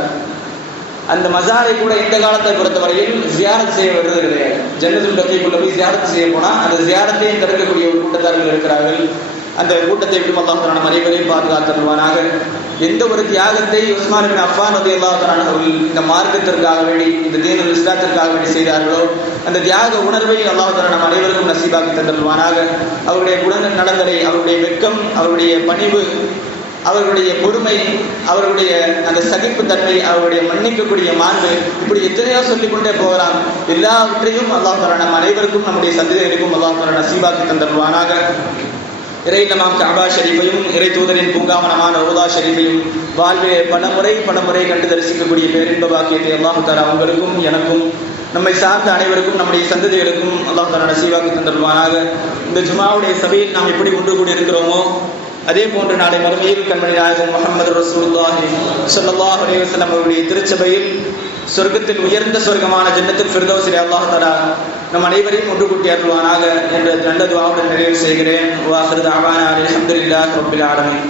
அந்த மசாரை கூட இந்த காலத்தை பொறுத்தவரையில் ஜியாரத் செய்ய வருவது கிடையாது. ஜன்னத்துல் பக்கீக்குள்ள போய் ஜியாரத் செய்ய போனா அந்த ஜியாரத்தையும் தடுக்கக்கூடிய ஒரு கூட்டத்தார்கள் இருக்கிறார்கள். அந்த கூட்டத்தை விட்டு அல்லாஹ் தஆலா நம் அனைவரையும் பாதுகாத்தருவானாக. எந்த ஒரு தியாகத்தை உஸ்மான் பின் அஃபான் ரலியல்லாஹு தஆலா அவர்கள் இந்த மார்க்கத்திற்காக வேண்டி, இந்த தீனுல் இஸ்லாத்திற்காக வேண்டி செய்தார்களோ, அந்த தியாக உணர்வை அல்லாஹ் தஆலா நம் அனைவருக்கும் நசீபாக்கி தந்தருவானாக. அவருடைய குணநலன்களை, அவருடைய வெட்கம், அவருடைய பணிவு, அவர்களுடைய பொறுமை, அவர்களுடைய அந்த சகிப்புத்தன்மை, அவருடைய மன்னிக்கக்கூடிய மாண்பு, இப்படி எத்தனையோ சொல்லிக்கொண்டே போகலாம். எல்லாவற்றையும் அல்லாஹ் தஆலா நம் அனைவருக்கும் நம்முடைய சந்ததிகளுக்கும் அல்லாஹ் தஆலா நசீபாக்கி தந்தருவானாக. இறை இல்லமாம் கஅபா ஷரீஃபையும் இறை தூதரின் பூங்காவனமான ரௌதா ஷரீஃபையும் வாழ்விலே பலமுறை கண்டு தரிசிக்கக்கூடிய பேரின்ப பாக்கியத்தை அல்லாஹ் தஆலா உங்களுக்கும் எனக்கும் நம்மை சார்ந்த அனைவருக்கும் நம்முடைய சந்ததிகளுக்கும் அல்லாஹ் தஆலா நசீபாக்கி தந்தருவானாக. இந்த ஜுமாவுடைய சபையில் நாம் எப்படி ஒன்று கூடி இருக்கிறோமோ அதே போன்று நாளை மறுமையில் கண்மணி நாயகம் முஹம்மது ரசூலுல்லாஹி ஸல்லல்லாஹு அலைஹி வஸல்லம் அவருடைய திருச்சபையில் சொர்க்கத்தில் உயர்ந்த சொர்க்கமான ஜன்னத்துல் ஃபிர்தௌஸிலே அல்லாஹ் தஆலா நம் அனைவரையும் ஒன்று கூட்டி அருள்வானாக என்ற நல்ல துஆவுடன் நிறைவு செய்கிறேன். வ ஆகிரு தஅவானா அல்ஹம்துலில்லாஹி ரப்பில் ஆலமீன்.